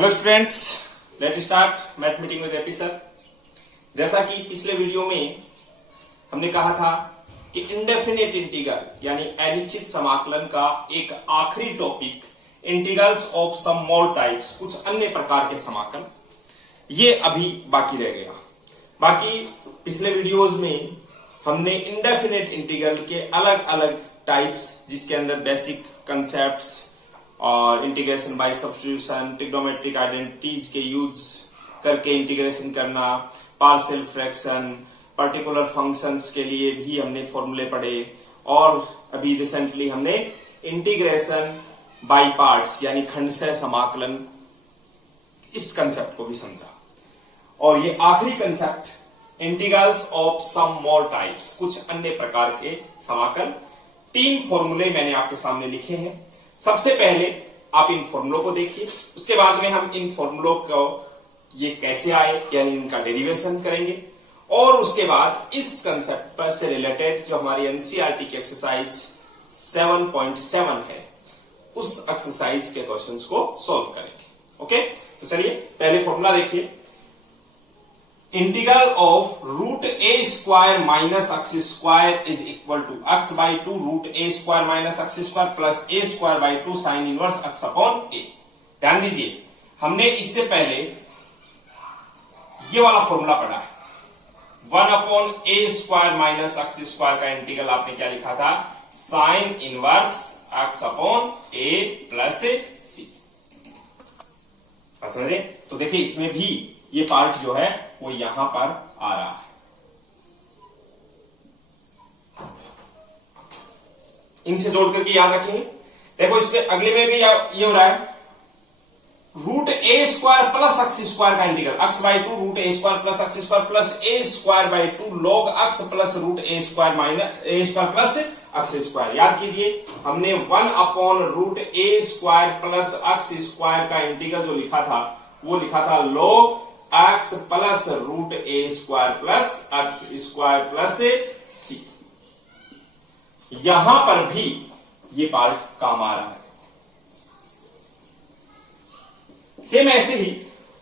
Hello students, let start mathematics with AP sir. जैसा कि पिछले वीडियो में हमने कहा था कि इंडेफिनिट इंटीग्रल यानी अनिश्चित समाकलन का एक आखिरी topic integrals of some more types, कुछ अन्य प्रकार के समाकल, ये अभी बाकी रह गया। बाकी पिछले वीडियोस में हमने इंडेफिनिट इंटीग्रल के अलग अलग टाइप्स, जिसके अंदर बेसिक कंसेप्ट्स और integration by substitution, trigonometric identities के यूज करके इंटीग्रेशन करना, पार्शियल फ्रैक्शन, पर्टिकुलर फंक्शंस के लिए भी हमने फॉर्मूले पढ़े, और अभी रिसेंटली हमने इंटीग्रेशन बाय पार्ट्स यानी खंडशः समाकलन, इस कंसेप्ट को भी समझा। और ये आखिरी concept integrals of some more types, कुछ अन्य प्रकार के समाकल। 3 फॉर्मूले मैंने आपके सामने लिखे हैं। सबसे पहले आप इन फॉर्मूलों को देखिए, उसके बाद में हम इन फॉर्मूलों को ये कैसे आए यानी इनका डेरिवेशन करेंगे, और उसके बाद इस कंसेप्ट पर से रिलेटेड जो हमारी एनसीईआरटी की एक्सरसाइज 7.7 है, उस एक्सरसाइज के क्वेश्चंस को सॉल्व करेंगे। ओके, तो चलिए पहले फॉर्मूला देखिए। Integral of root A square minus x square is equal to X by 2 root A square minus x square plus A square by 2 sine inverse x upon A. ध्यान दीजिए, हमने इससे पहले ये वाला फॉर्मूला पढ़ा है, 1 अपॉन ए स्क्वायर माइनस एक्स स्क्वायर का इंटीग्रल आपने क्या लिखा था, sign inverse x upon a plus सी। समझे? तो देखिए इसमें भी ये पार्ट जो है वो यहां पर आ रहा है। इनसे जोड़ करके याद रखेंगे। देखो इसमें अगले में भी ये हो रहा है, रूट ए स्क्वायर प्लस एक्स स्क्वायर का integral X by 2 root A square plus x square plus A square by 2 log X plus root A square minus A square plus x square. याद कीजिए, हमने 1 अपॉन रूट ए square plus x square का integral जो लिखा था, वो लिखा था log x प्लस रूट ए square plus x square plus सी। यहां पर भी ये पार्ट काम आ रहा है। सेम ऐसे ही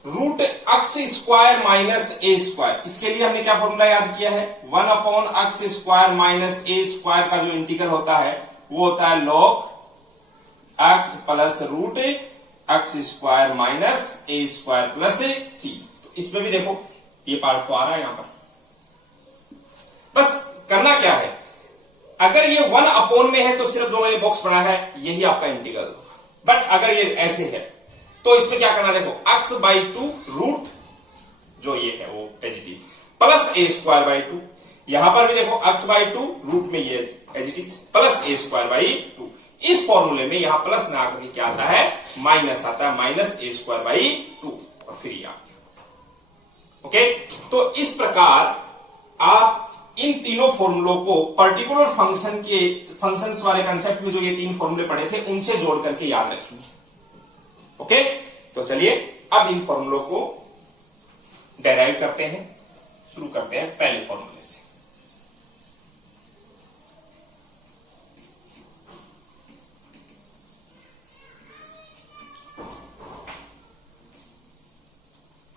रूट एक्स स्क्वायर माइनस ए स्क्वायर, इसके लिए हमने क्या फॉर्मूला याद किया है, 1 अपॉन एक्स स्क्वायर माइनस ए स्क्वायर का जो इंटीग्रल होता है वो होता है log x plus root x square minus ए स्क्वायर प्लस सी। तो इसमें भी देखो ये पार्ट तो आ रहा है यहां पर। बस करना क्या है, अगर ये 1 अपॉन में है तो सिर्फ जो मैंने बॉक्स बना है यही आपका इंटीग्रल होगा। बट अगर ये ऐसे है तो इसमें क्या करना, देखो x बाई 2 रूट जो ये है वो as it is plus A square by 2, यहां पर भी देखो x बाई 2 रूट में ये as it is plus A square by 2। इस फॉर्मूले में यहां प्लस ना आकर क्या आता है, माइनस आता है, माइनस ए स्क्वायर बाई 2, और फिर ये आ गया। ओके, तो इस प्रकार आप इन तीनों फॉर्मूलों को पर्टिकुलर फंक्शंस वाले कंसेप्ट में जो ये 3 फॉर्मूले पढ़े थे उनसे जोड़ करके याद रखेंगे। ओके, तो चलिए अब इन फॉर्मूलों को डेराइव करते हैं। शुरू करते हैं पहले फॉर्मूले से।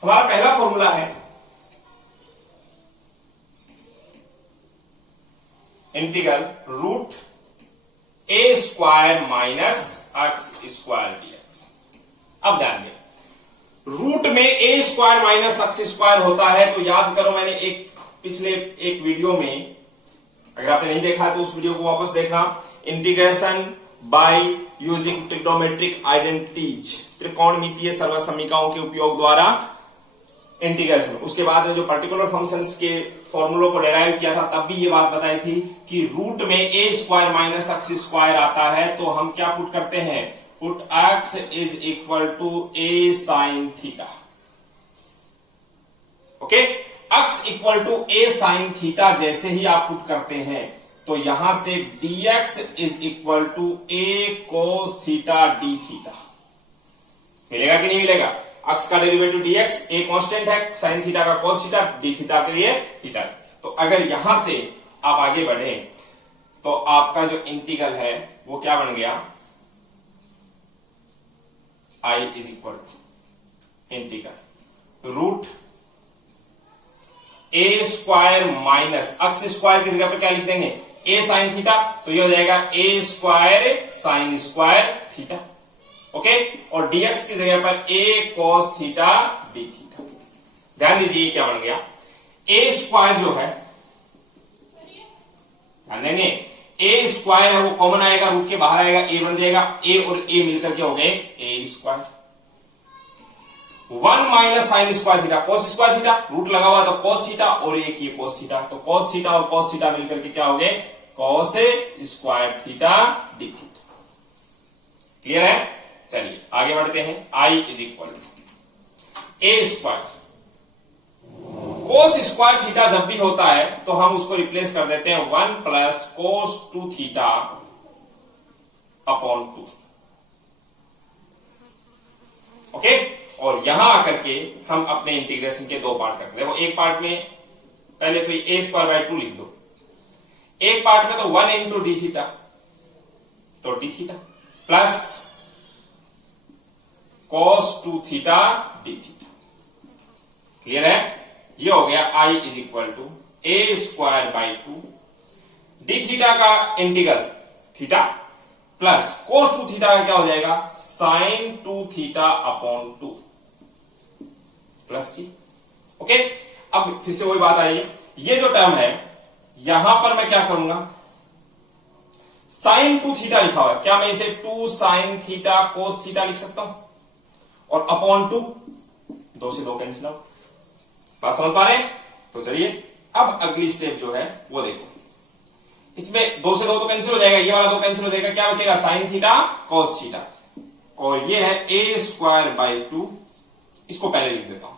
हमारा पहला फॉर्मूला है इंटीग्रल रूट ए square minus x square dx. अब ध्यान दें, रूट में ए स्क्वायर माइनस एक्स स्क्वायर होता है तो याद करो, मैंने पिछले एक वीडियो में, अगर आपने नहीं देखा तो उस वीडियो को वापस देखना, integration by using trigonometric identities, त्रिकोणमितीय सर्वसमीकरणों के उपयोग द्वारा इंटीग्रेशन। उसके बाद में जो पर्टिकुलर फंक्शंस के फॉर्मूलों को डेराइव किया था तब भी ये बात बताई थी कि रूट में ए स्क्वायर माइनस एक्स स्क्वायर आता है तो हम क्या पुट करते हैं, put x is equal to a sine theta. Okay, x equal to a sine theta जैसे ही आप पुट करते हैं तो यहां से dx is equal to a cos theta D theta मिलेगा कि नहीं मिलेगा। x का डेरिवेटिव dx a कांस्टेंट है, साइन थीटा का cos थीटा, डी थीटा के लिए थीटा। तो अगर यहां से आप आगे बढ़े तो आपका जो इंटीग्रल है वो क्या बन गया, i is equal to integral root A square minus x square की जगह पर क्या लिख देंगे ए साइन थीटा, तो ये हो जाएगा A square sine square theta. Okay, और dx की जगह पर a cos theta d theta. ध्यान दीजिए क्या बन गया, a स्क्वायर जो है, ध्यान देंगे a स्क्वायर है वो कॉमन आएगा, रूट के बाहर आएगा, a बन जाएगा, a और a मिलकर के हो गए a square. 1 minus sine square theta cos square theta, root लगा हुआ तो cos थीटा और एक ये cos थीटा, तो cos थीटा और cos थीटा मिलकर के क्या हो गए cos square theta d theta. Clear है? चलिए आगे बढ़ते हैं। I is equal a square cos square theta जब भी होता है तो हम उसको रिप्लेस कर देते हैं 1 plus cos 2 theta upon 2। Okay, और यहां आकर के हम अपने इंटीग्रेशन के दो पार्ट करते हैं। वो एक पार्ट में पहले तो ए स्क्वायर बाई 2 लिख दो, एक पार्ट में तो 1 इंटू डी थीटा, तो D theta plus cos 2 theta D theta. Clear है? ये हो गया I is equal to A square by 2 D theta का integral theta plus cos 2 theta का क्या हो जाएगा sine 2 theta upon 2 plus C. Okay, अब फिर से वही बात आई है, ये जो टर्म है यहां पर मैं क्या करूंगा, साइन 2 थीटा लिखा हुआ है, क्या मैं इसे 2 साइन थीटा cos थीटा लिख सकता हूं, और अपॉन 2, 2 से 2 कैंसिल आउट। बात समझ पा रहे हैं? तो चलिए अब अगली स्टेप जो है वो देखो, इसमें 2 से 2 तो कैंसिल हो जाएगा, ये वाला 2 कैंसिल हो जाएगा, क्या बचेगा साइन थीटा cos थीटा, और ये है ए स्क्वायर बाई 2, इसको पहले लिख देता हूं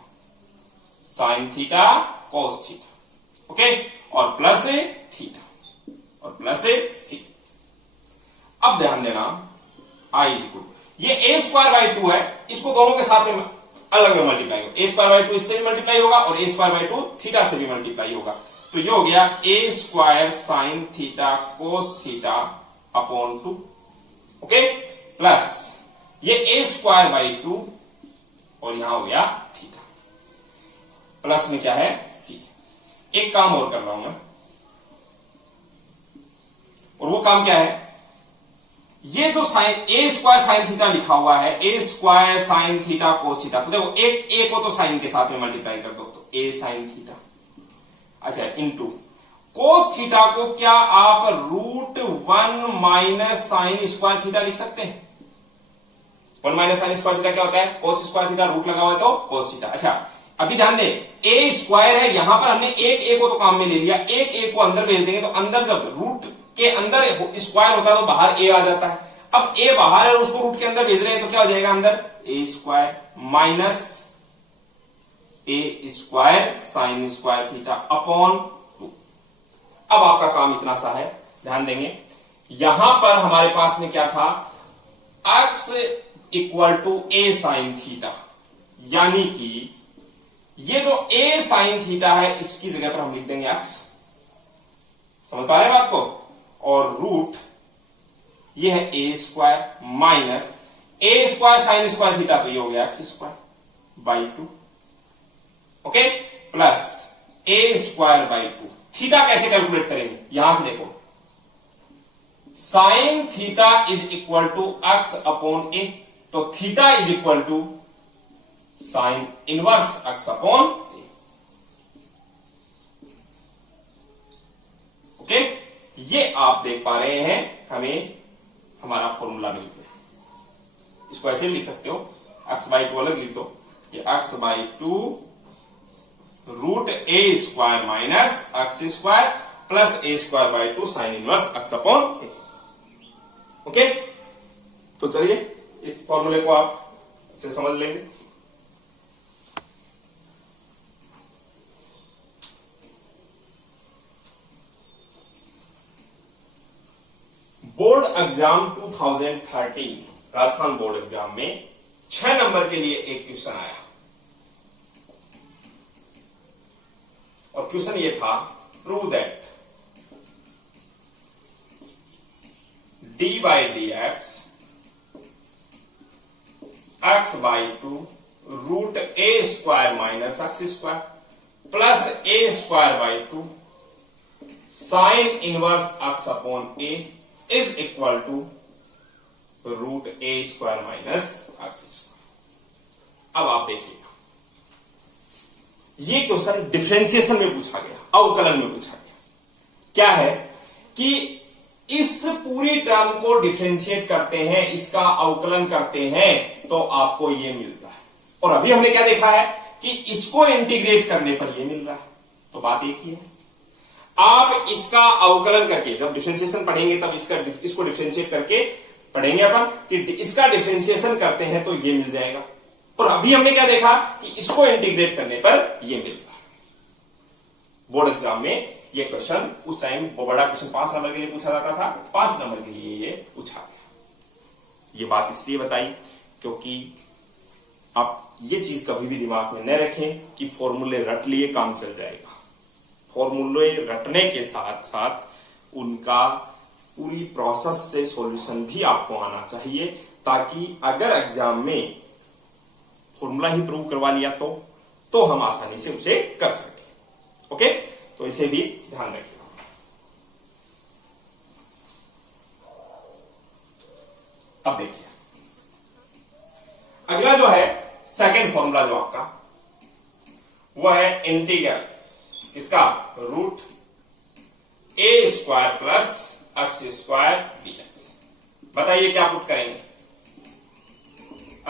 sign theta cos theta. Okay, और प्लस थीटा और प्लस सी। अब ध्यान देना I इक्वल ये ए स्क्वायर बाई 2 है, इसको दोनों के साथ में अलग अलग मल्टीप्लाई होगा, ए स्क्वायर बाई 2 इससे भी मल्टीप्लाई होगा और ए स्क्वायर बाई 2 थीटा से भी मल्टीप्लाई होगा, तो ये हो गया A square sine theta cos theta upon 2। Okay, plus ये ए स्क्वायर बाई 2 और यहां हो गया थीटा, प्लस में क्या है सी। एक काम और कर रहा हूं मैं, और वो काम क्या है, ये जो sine A square sine theta लिखा हुआ है, A square sine theta cos theta, तो देखो एक ए को तो साइन के साथ में मल्टीप्लाई कर दो, तो ए साइन थीटा, अच्छा इनटू कोस थीटा को क्या आप root 1 minus sine square theta लिख सकते हैं। 1 माइनस साइन स्क्वायर थीटा क्या होता है, कोस स्क्वायर थीटा, रूट लगा हुआ है तो कोस थीटा। अच्छा अभी ध्यान दे, ए स्क्वायर है, यहां पर हमने एक ए को तो काम में ले लिया, एक ए को अंदर भेज देंगे, तो अंदर जब रूट के अंदर स्क्वायर होता है तो बाहर ए आ जाता है, अब ए बाहर है और उसको रूट के अंदर भेज रहे हैं, तो क्या हो जाएगा अंदर A square minus A square sine square theta upon 2। अब आपका काम इतना सा है, ध्यान देंगे यहां पर हमारे पास में क्या था, x equal to a sine theta, यानी कि ये जो ए साइन थीटा है इसकी जगह पर हम लिख देंगे x। समझ पा रहे हैं बात को, और रूट ये है A square minus A square sine square theta, तो ये हो गया X square by 2। Okay, plus A square by 2। Theta कैसे कैलकुलेट करेंगे, यहां से देखो, sine theta is equal to X upon A, तो theta is equal to sine inverse x upon A. Okay, ये आप देख पा रहे हैं, हमें हमारा फॉर्मूला मिल गया। इसको ऐसे लिख सकते हो, एक्स बाई 2 अलग लिख दो, कि x by 2 root A square minus x square plus A square by 2 sine inverse x upon A. Okay, तो चलिए इस फॉर्मूले को आप अच्छे समझ लेंगे। Board exam 2013 Rajasthan board exam में 6 नंबर के लिए एक क्वेश्चन आया, और क्वेश्चन ये था, prove that d by d x x by 2 root A square minus x square plus A square by 2 sine inverse x upon a is equal to root A square minus x square. अब आप देखिएगा, ये question differentiation में पूछा गया, अवकलन में पूछा गया। क्या है कि इस पूरी टर्म को डिफरेंशिएट करते हैं, इसका अवकलन करते हैं तो आपको ये मिलता है। और अभी हमने क्या देखा है कि इसको इंटीग्रेट करने पर ये मिल रहा है। तो बात एक ही है, आप इसका अवकलन करके जब डिफरेंशिएशन पढ़ेंगे तब इसको डिफरेंशिएट करके पढ़ेंगे अपन कि इसका डिफरेंशिएशन करते हैं तो ये मिल जाएगा। और अभी हमने क्या देखा कि इसको इंटीग्रेट करने पर ये मिल रहा है। बोर्ड एग्जाम में ये क्वेश्चन उस टाइम वो बड़ा क्वेश्चन 5 नंबर के लिए पूछा जाता था, 5 नंबर के लिए ये पूछा गया। ये बात इसलिए बताई क्योंकि आप ये चीज कभी भी दिमाग में न रखें कि फॉर्मूले रट लिए काम चल जाएगा। फॉर्मूले रटने के साथ साथ उनका पूरी प्रोसेस से सॉल्यूशन भी आपको आना चाहिए, ताकि अगर एग्जाम में फॉर्मूला ही प्रूव करवा लिया तो हम आसानी से उसे कर सके। ओके, तो इसे भी ध्यान रखिए। अब देखिए, अगला जो है सेकंड फॉर्मूला जो आपका वो है इंटीग्रल इसका रूट ए square plus x square DX. बताइए क्या पुट करेंगे,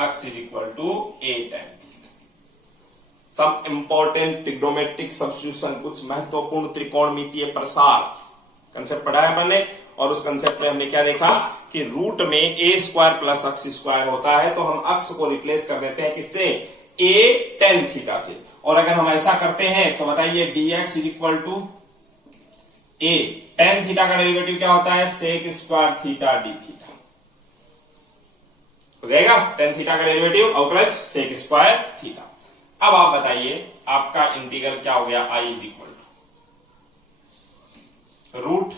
x is equal to A tan। Some important trigonometric substitution, कुछ महत्वपूर्ण त्रिकोणमितीय प्रसार कंसेप्ट पढ़ा है मैंने। और उस कंसेप्ट में हमने क्या देखा कि रूट में ए स्क्वायर प्लस एक्स स्क्वायर होता है, तो हम एक्स को रिप्लेस कर देते हैं किससे, ए tan थीटा से। और अगर हम ऐसा करते हैं तो बताइए dx is equal to A tan theta का डेरिवेटिव क्या होता है, sec square theta D theta हो जाएगा। tan थीटा का डेरिवेटिव अवकलज सेक स्क्वायर थीटा। अब आप बताइए आपका इंटीग्रल क्या हो गया, i is equal to root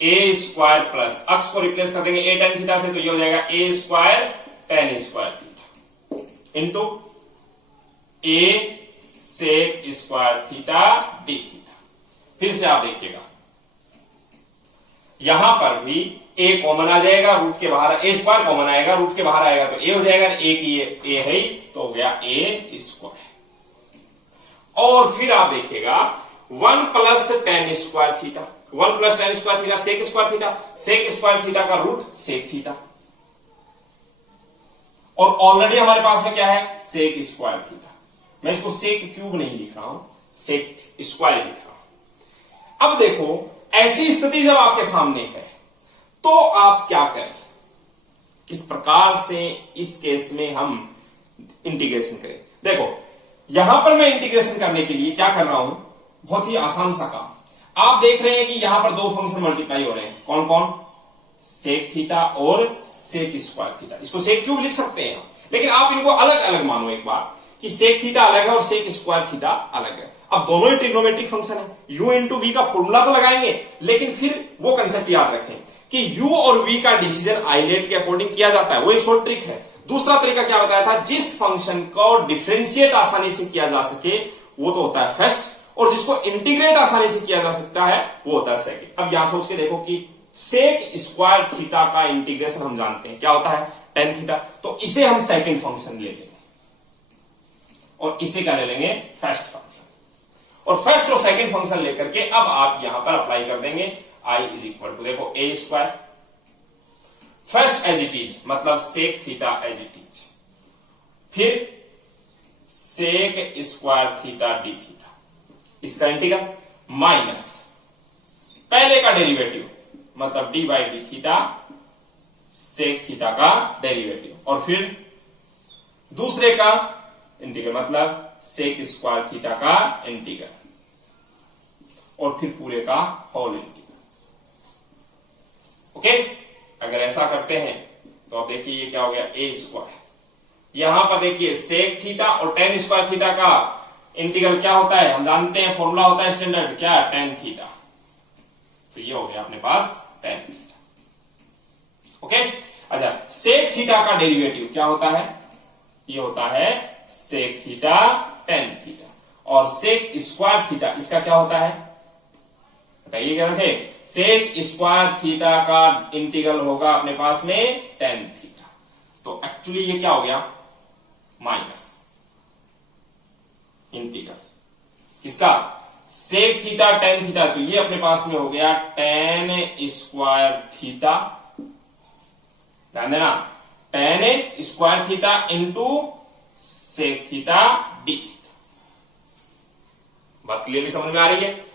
A square plus x को रिप्लेस कर देंगे ए tan थीटा से, तो ये हो जाएगा A square tan square theta into A sec square theta D theta. फिर से आप देखिएगा, यहां पर भी ए कॉमन आ जाएगा, रूट के बाहर ए स्क्वायर कॉमन आएगा, रूट के बाहर आएगा तो ए हो जाएगा, ए की ए है तो हो गया ए स्क्वायर। और फिर आप देखिएगा 1 plus tan square theta, 1 plus tan square theta sec square theta, sec square theta का रूट सेक थीटा। और ऑलरेडी हमारे पास में क्या है, सेक स्क्वायर थीटा। मैं इसको सेक क्यूब नहीं लिख रहा हूं, सेक स्क्वायर लिख रहा हूं। अब देखो, ऐसी स्थिति जब आपके सामने है तो आप क्या करें, किस प्रकार से इस केस में हम इंटीग्रेशन करें। देखो, यहां पर मैं इंटीग्रेशन करने के लिए क्या कर रहा हूं, बहुत ही आसान सा काम। आप देख रहे हैं कि यहां पर दो फंक्शन मल्टीप्लाई हो रहे हैं, कौन कौन, सेक थीटा और सेक स्क्वायर थीटा। इसको सेक क्यूब लिख सकते हैं, लेकिन आप इनको अलग अलग मानो एक बार कि सेक थीटा अलग है और सेक स्क्वायर थीटा अलग है। अब दोनों ही ट्रिग्नोमेट्रिक फंक्शन है, u इंटू वी का फॉर्मूला तो लगाएंगे, लेकिन फिर वो कंसेप्ट याद रखें कि u और v का डिसीजन आइलेट के अकॉर्डिंग किया जाता है, वो एक शॉर्ट ट्रिक है। दूसरा तरीका क्या बताया था, जिस फंक्शन को डिफरेंशिएट आसानी से किया जा सके वो तो होता है फर्स्ट, और जिसको इंटीग्रेट आसानी से किया जा सकता है वो होता है सेकंड। अब यहां सोच के देखो कि सेक स्क्वायर थीटा का इंटीग्रेशन हम जानते हैं क्या होता है, tan थीटा, तो इसे हम सेकंड फंक्शन ले लेंगे और इसे क्या ले लेंगे, फर्स्ट फंक्शन। और फर्स्ट और सेकंड फंक्शन लेकर के अब आप यहां पर अप्लाई कर देंगे i इज इक्वल टू, देखो A square first as it is, मतलब sec theta as it is, फिर sec square theta D theta, इसका इंटीग्रल माइनस पहले का डेरिवेटिव मतलब D by D theta sec theta का डेरिवेटिव, और फिर दूसरे का इंटीग्रल मतलब सेक स्क्वायर थीटा का इंटीग्रल, और फिर पूरे का होल इंटीग्रल। ओके, अगर ऐसा करते हैं तो आप देखिए ये क्या हो गया, ए स्क्वायर। यहां पर देखिए सेक थीटा और tan स्क्वायर थीटा का इंटीग्रल क्या होता है, हम जानते हैं फॉर्मूला होता है स्टैंडर्ड, क्या tan थीटा, तो ये हो गया अपने पास tan थीटा। ओके, अच्छा सेक थीटा का डेरिवेटिव क्या होता है, ये होता है सेक थीटा टेन थीटा। और सेक स्क्वायर थीटा इसका क्या होता है बताइए, क्या रखे, सेक स्क्वायर थीटा का इंटीग्रल होगा अपने पास में टेन थीटा। तो एक्चुअली ये क्या हो गया, माइनस इंटीग्रल किसका, सेक थीटा टेन थीटा। तो ये अपने पास में हो गया टेन स्क्वायर थीटा, ध्यान देना, tan square theta into sec theta D theta. बात क्लियरली समझ में आ रही है।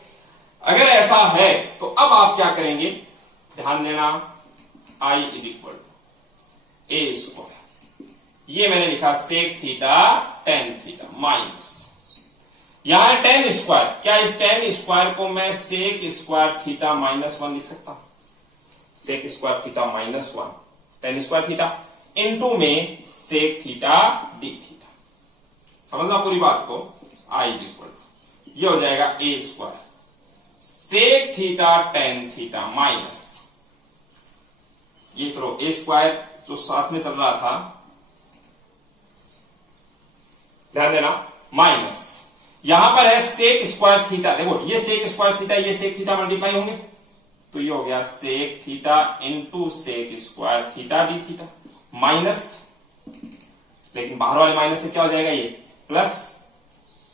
अगर ऐसा है तो अब आप क्या करेंगे, ध्यान देना, I is equal to A square, ये मैंने लिखा sec theta tan theta minus, यहां है टेन स्क्वायर, क्या इस टेन स्क्वायर को मैं sec square theta minus one लिख सकता हूं, sec square theta minus one, tan square theta into में सेक थीटा डी थीटा। समझना पूरी बात को, I इज इक्वल टू, ये हो जाएगा A square sec theta tan theta minus, ये चलो ए स्क्वायर जो साथ में चल रहा था, ध्यान देना, माइनस यहां पर है सेक स्क्वायर थीटा, देखो ये सेक स्क्वायर थीटा ये सेक थीटा मल्टीप्लाई होंगे, तो ये हो गया sec theta into sec square theta D theta minus, लेकिन बाहर वाले माइनस से क्या हो जाएगा ये प्लस,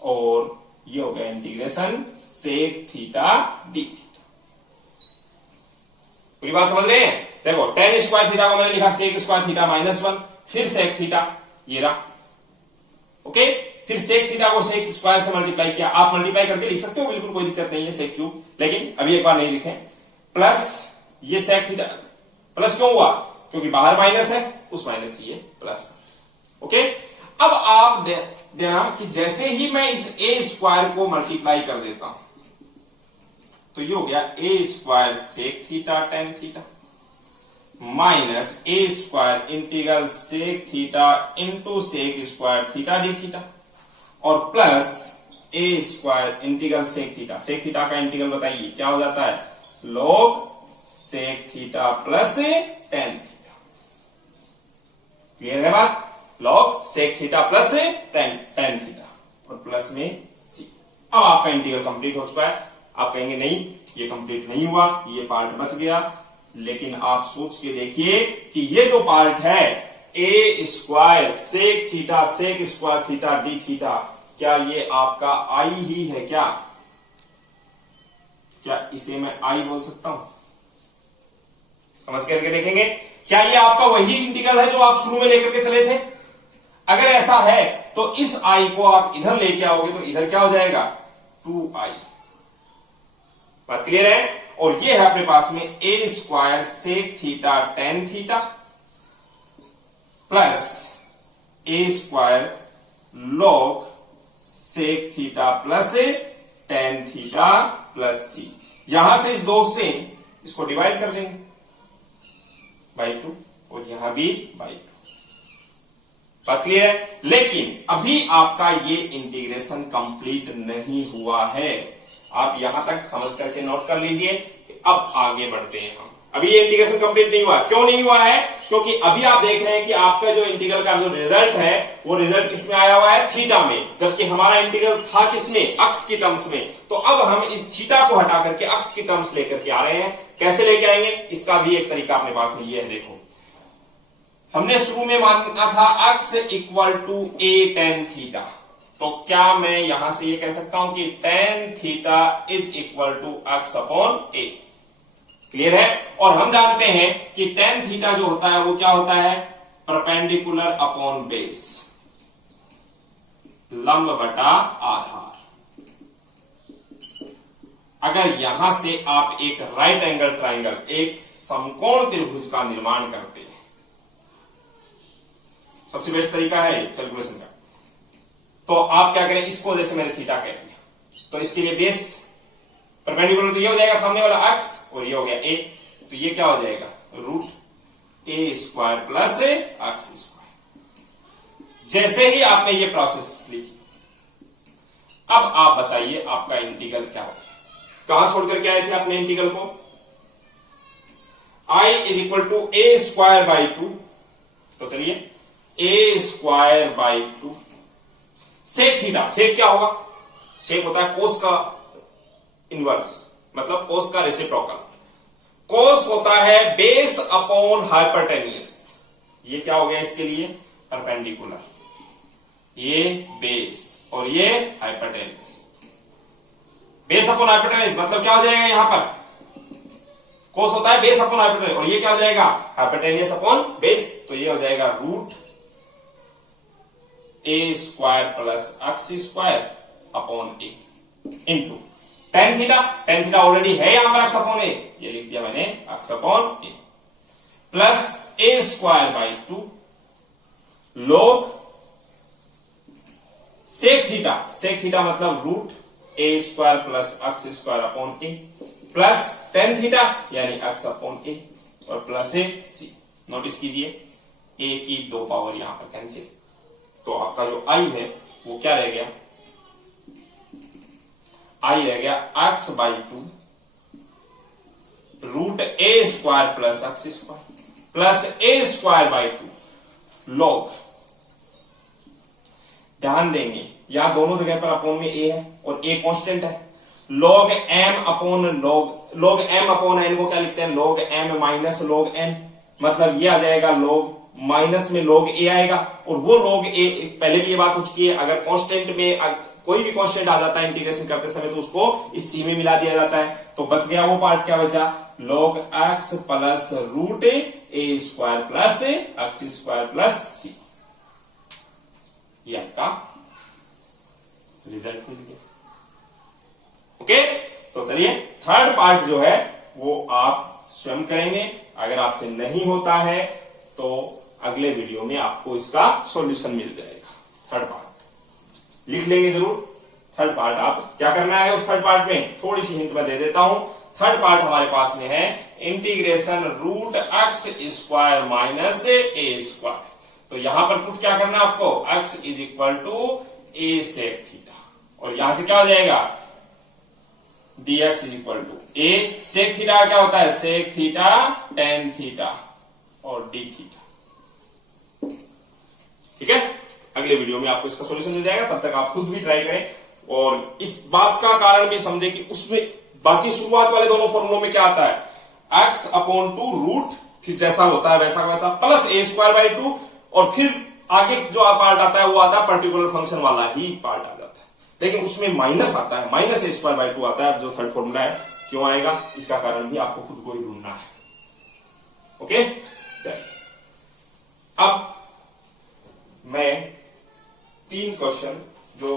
और ये हो गया integration sec theta D theta. पूरी बात समझ रहे हैं। देखो टेन स्क्वायर थीटा को मैंने लिखा sec square theta minus one, फिर सेक थीटा ये रहा, ओके, फिर सेक थीटा को सेक स्क्वायर से मल्टीप्लाई किया, आप मल्टीप्लाई करके लिख सकते हो, बिल्कुल कोई दिक्कत नहीं है, सेक क्यूब, लेकिन अभी एक बार नहीं लिखें, प्लस ये सेक थीटा, प्लस क्यों हुआ, क्योंकि बाहर माइनस है, उस माइनस से ये प्लस, ओके। अब आप देना कि जैसे ही मैं इस ए स्क्वायर को मल्टीप्लाई कर देता हूं तो ये हो गया A square sec theta tan theta minus A square integral sec theta into sec square theta D theta और प्लस ए स्क्वायर इंटीग्रल सेक थीटा का इंटीग्रल बताइए क्या हो जाता है, log sec theta plus tan theta. Clear है बात, log sec theta plus tan theta और प्लस में सी। अब आपका इंटीग्रल कंप्लीट हो चुका है। आप कहेंगे नहीं ये कंप्लीट नहीं हुआ, ये पार्ट बच गया, लेकिन आप सोच के देखिए कि ये जो पार्ट है A square sec theta sec square theta D theta, क्या ये आपका आई ही है क्या इसे मैं आई बोल सकता हूं, समझ करके देखेंगे, क्या ये आपका वही इंटीग्रल है जो आप शुरू में लेकर के चले थे। अगर ऐसा है तो इस आई को आप इधर लेके आओगे तो इधर क्या हो जाएगा 2i। बात क्लियर है। और ये है अपने पास में ए square sec theta tan theta plus ए square log sec theta plus tan theta plus सी। यहां से इस दो से इसको डिवाइड कर देंगे बाई 2 और यहां भी बाई 2। बात क्लियर है। लेकिन अभी आपका ये इंटीग्रेशन कंप्लीट नहीं हुआ है, आप यहां तक समझ करके नोट कर लीजिए। अब आगे बढ़ते हैं हम। अभी ये इंटीग्रेशन कंप्लीट नहीं हुआ, क्यों नहीं हुआ है, क्योंकि अभी आप देख रहे हैं कि आपका जो इंटीग्रल का जो रिजल्ट है वो रिजल्ट किसमें आया हुआ है, थीटा में, जबकि हमारा इंटीग्रल था किसमें, अक्स की टर्म्स में। तो अब हम इस थीटा को हटा करके अक्स की टर्म्स लेकर के आ रहे हैं। कैसे लेके आएंगे, इसका भी एक तरीका अपने पास में ये है। देखो हमने शुरू में माना था x equal to a tan theta, तो क्या मैं यहां से ये कह सकता हूं कि tan theta is equal to x upon a. Clear है। और हम जानते हैं कि टेन थीटा जो होता है वो क्या होता है, परपेंडिकुलर अपॉन बेस, लंब बटा आधार। अगर यहां से आप एक राइट एंगल ट्राइंगल, एक समकोण त्रिभुज का निर्माण करते हैं, सबसे बेस्ट तरीका है कैलकुलेशन का, तो आप क्या करें, इसको जैसे मैंने थीटा कह दिया तो इसके लिए बेस परपेंडिकुलर, तो ये हो जाएगा सामने वाला अक्स और ये हो गया ए, तो ये क्या हो जाएगा रूट ए स्क्वायर प्लस अक्स स्क्वायर। जैसे ही आपने ये प्रोसेस लिखी, अब आप बताइए आपका इंटीग्रल क्या होगा। कहां छोड़ करके आए थे अपने इंटीग्रल को, i is equal to A square by 2, तो चलिए a square by 2 sec theta. Sec क्या होगा? सेक होता है कोस का इनवर्स, मतलब कोस का रेसिप्रोकल। कोस होता है बेस अपॉन हाइपरटेनियस। ये क्या हो गया इसके लिए? परपेंडिकुलर। ये बेस और ये हाइपरटेनियस। बेस अपॉन हाइपरटेनियस मतलब क्या हो जाएगा? यहां पर कोस होता है बेस अपॉन हाइपरटेनियस और ये क्या हो जाएगा? Hypotenuse upon base. तो ये हो जाएगा root A square plus x square upon a into tan theta. Tan theta already है यहां पर एक्स अपॉन ए, ये लिख दिया मैंने x upon a, plus A square by 2 log sec theta. Sec theta मतलब root A square plus x square upon a plus tan theta यानी x upon a और प्लस ए सी। नोटिस कीजिए ए की 2 power यहां पर cancel, तो आपका जो आई है वो क्या रह गया? आई रह गया x by 2 root A square plus x square plus A square by 2 log. ध्यान देंगे यहां दोनों जगह पर अपोन में ए है और ए कांस्टेंट है। Log m upon log m upon n को क्या लिखते हैं? Log m minus log n, मतलब ये आ जाएगा लॉग माइनस में लॉग ए आएगा और वो लॉग ए, पहले भी ये बात हो चुकी है, अगर कांस्टेंट में कोई भी कांस्टेंट आ जाता है इंटीग्रेशन करते समय तो उसको इस सी में मिला दिया जाता है। तो बच गया वो पार्ट, क्या बचा? log x प्लस रूट ए square plus x square plus c. ये आपका रिजल्ट मिल गया। ओके, तो चलिए थर्ड पार्ट जो है वो आप स्वयं करेंगे। अगर आपसे नहीं होता है तो अगले वीडियो में आपको इसका सॉल्यूशन मिल जाएगा। थर्ड पार्ट लिख लेंगे जरूर। थर्ड पार्ट आप क्या करना है उस थर्ड पार्ट में, थोड़ी सी हिंट मैं दे देता हूं। थर्ड पार्ट हमारे पास में है integration root x square minus ए स्क्वायर। तो यहां पर पुट क्या करना है आपको? x is equal to a sec theta और यहां से क्या हो जाएगा? dx is equal to a sec theta क्या होता है? सेक थीटा टेन थीटा और डी थीटा। ठीक है, अगले वीडियो में आपको इसका सॉल्यूशन मिल जाएगा। तब तक आप खुद भी ट्राई करें और इस बात का कारण भी समझे कि उसमें बाकी शुरुआत वाले दोनों फॉर्मूलों में क्या आता है? x अपॉन 2 रूट फिर जैसा होता है वैसा वैसा प्लस ए स्क्वायर बाई 2 और फिर आगे जो पार्ट आता है वो आता है पर्टिकुलर फंक्शन वाला ही पार्ट आ जाता है, लेकिन उसमें माइनस आता है, माइनस ए स्क्वायर बाई 2 आता है जो थर्ड फॉर्मूला है। क्यों आएगा इसका कारण भी आपको खुद को ही ढूंढना है। ओके, अब मैं 3 क्वेश्चन जो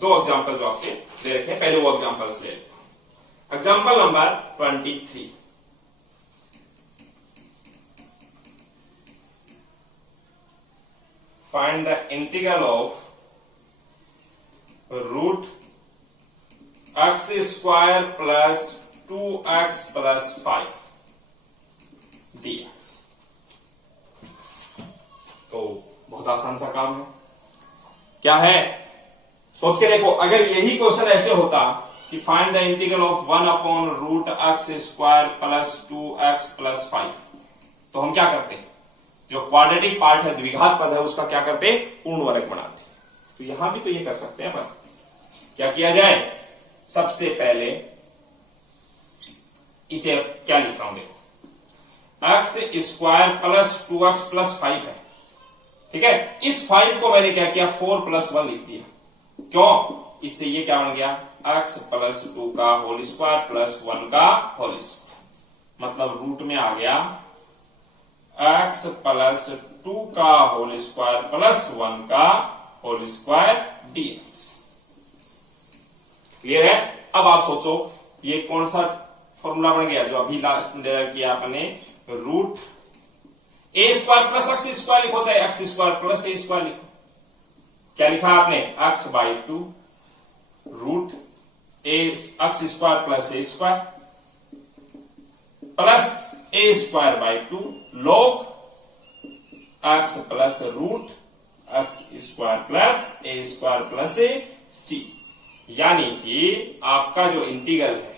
2 एग्जांपल जो आपके दे रखे हैं, पहले वो एग्जांपल्स ले लेते हैं। Example number 23, find the integral of root x square plus 2x plus 5 dx। तो बहुत आसान सा काम है। क्या है सोच के देखो, अगर यही क्वेश्चन ऐसे होता कि find the integral of 1 upon root x square plus 2x plus 5, तो हम क्या करते हैं? जो क्वाड्रेटिक पार्ट है, द्विघात पद है, उसका क्या करते? पूर्ण वर्ग बनाते। तो यहां भी तो ये कर सकते हैं अपन। क्या किया जाए? सबसे पहले इसे क्या लिख रहा हूं देखो, x square plus 2x plus 5 है। ठीक है, इस 5 को मैंने क्या किया? 4 प्लस 1 लिख दिया। क्यों? इससे ये क्या बन गया? x प्लस 2 का होल स्क्वायर प्लस 1 का होल स्क्वायर, मतलब रूट में आ गया x प्लस 2 का होल स्क्वायर प्लस 1 का होल स्क्वायर dx। क्लियर है? अब आप सोचो ये कौन सा फॉर्मूला बन गया जो अभी लास्ट में डेराइव किया आपने? रूट ए स्क्वायर प्लस एक्स स्क्वायर लिखो, चाहे एक्स स्क्वायर प्लस ए स्क्वायर लिखो। क्या लिखा आपने? X by 2 root a x square plus A square plus A square by 2 log x plus root x square plus A square plus c. यानी कि आपका जो इंटीग्रल है,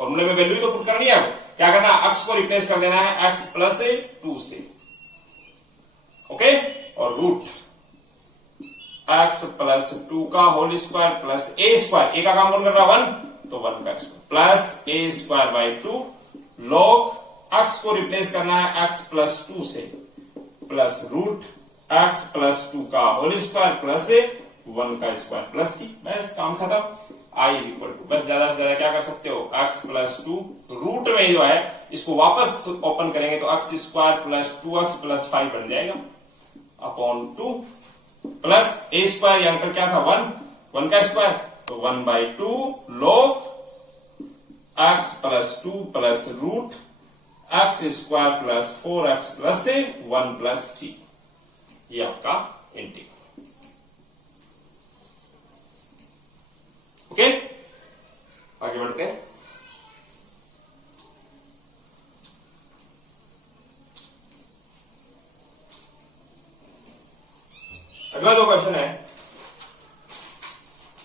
फॉर्मूले में वैल्यू तो पुट करनी है। क्या करना है? एक्स को रिप्लेस कर देना है एक्स प्लस 2 से, ओके, और रूट x प्लस 2 का होल स्क्वायर प्लस ए स्क्वायर, ए का काम कौन कर रहा है 1, तो 1 का square plus A square by 2 log x को रिप्लेस करना है x प्लस 2 से प्लस रूट x प्लस 2 का होल स्क्वायर प्लस 1 का स्क्वायर प्लस c, बस काम खत्म। i इज इक्वल टू, बस ज्यादा से ज्यादा क्या कर सकते हो x प्लस 2 रूट में जो है इसको वापस ओपन करेंगे तो x square plus 2x plus 5 बन जाएगा अपॉन 2 प्लस a स्क्वायर यहां पर क्या था 1 का स्क्वायर, तो 1 by 2 log x plus 2 plus root x square plus 4x plus 1 plus c, ये आपका इंटीग्रल। ओके, आगे बढ़ते हैं। अगला जो क्वेश्चन है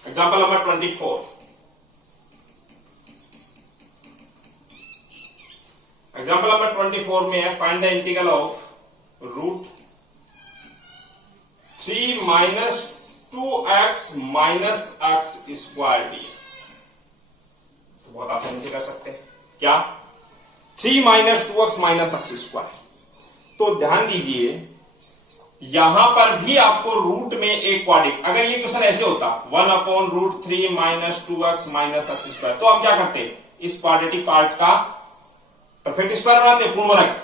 एग्जांपल नंबर 24। एग्जाम्पल नंबर 24 में है find the integral of root 3 minus 2x minus x square dx। तो बहुत आसानी से कर सकते हैं, क्या 3 minus 2x minus x square. तो ध्यान दीजिए यहां पर भी आपको रूट में एक क्वाड्रेटिक, अगर ये क्वेश्चन ऐसे होता 1 upon root 3 minus 2x minus x square, तो हम क्या करते इस क्वाड्रेटिक पार्ट का परफेक्ट स्क्वायर बनाते हैं, पूर्ण वर्ग।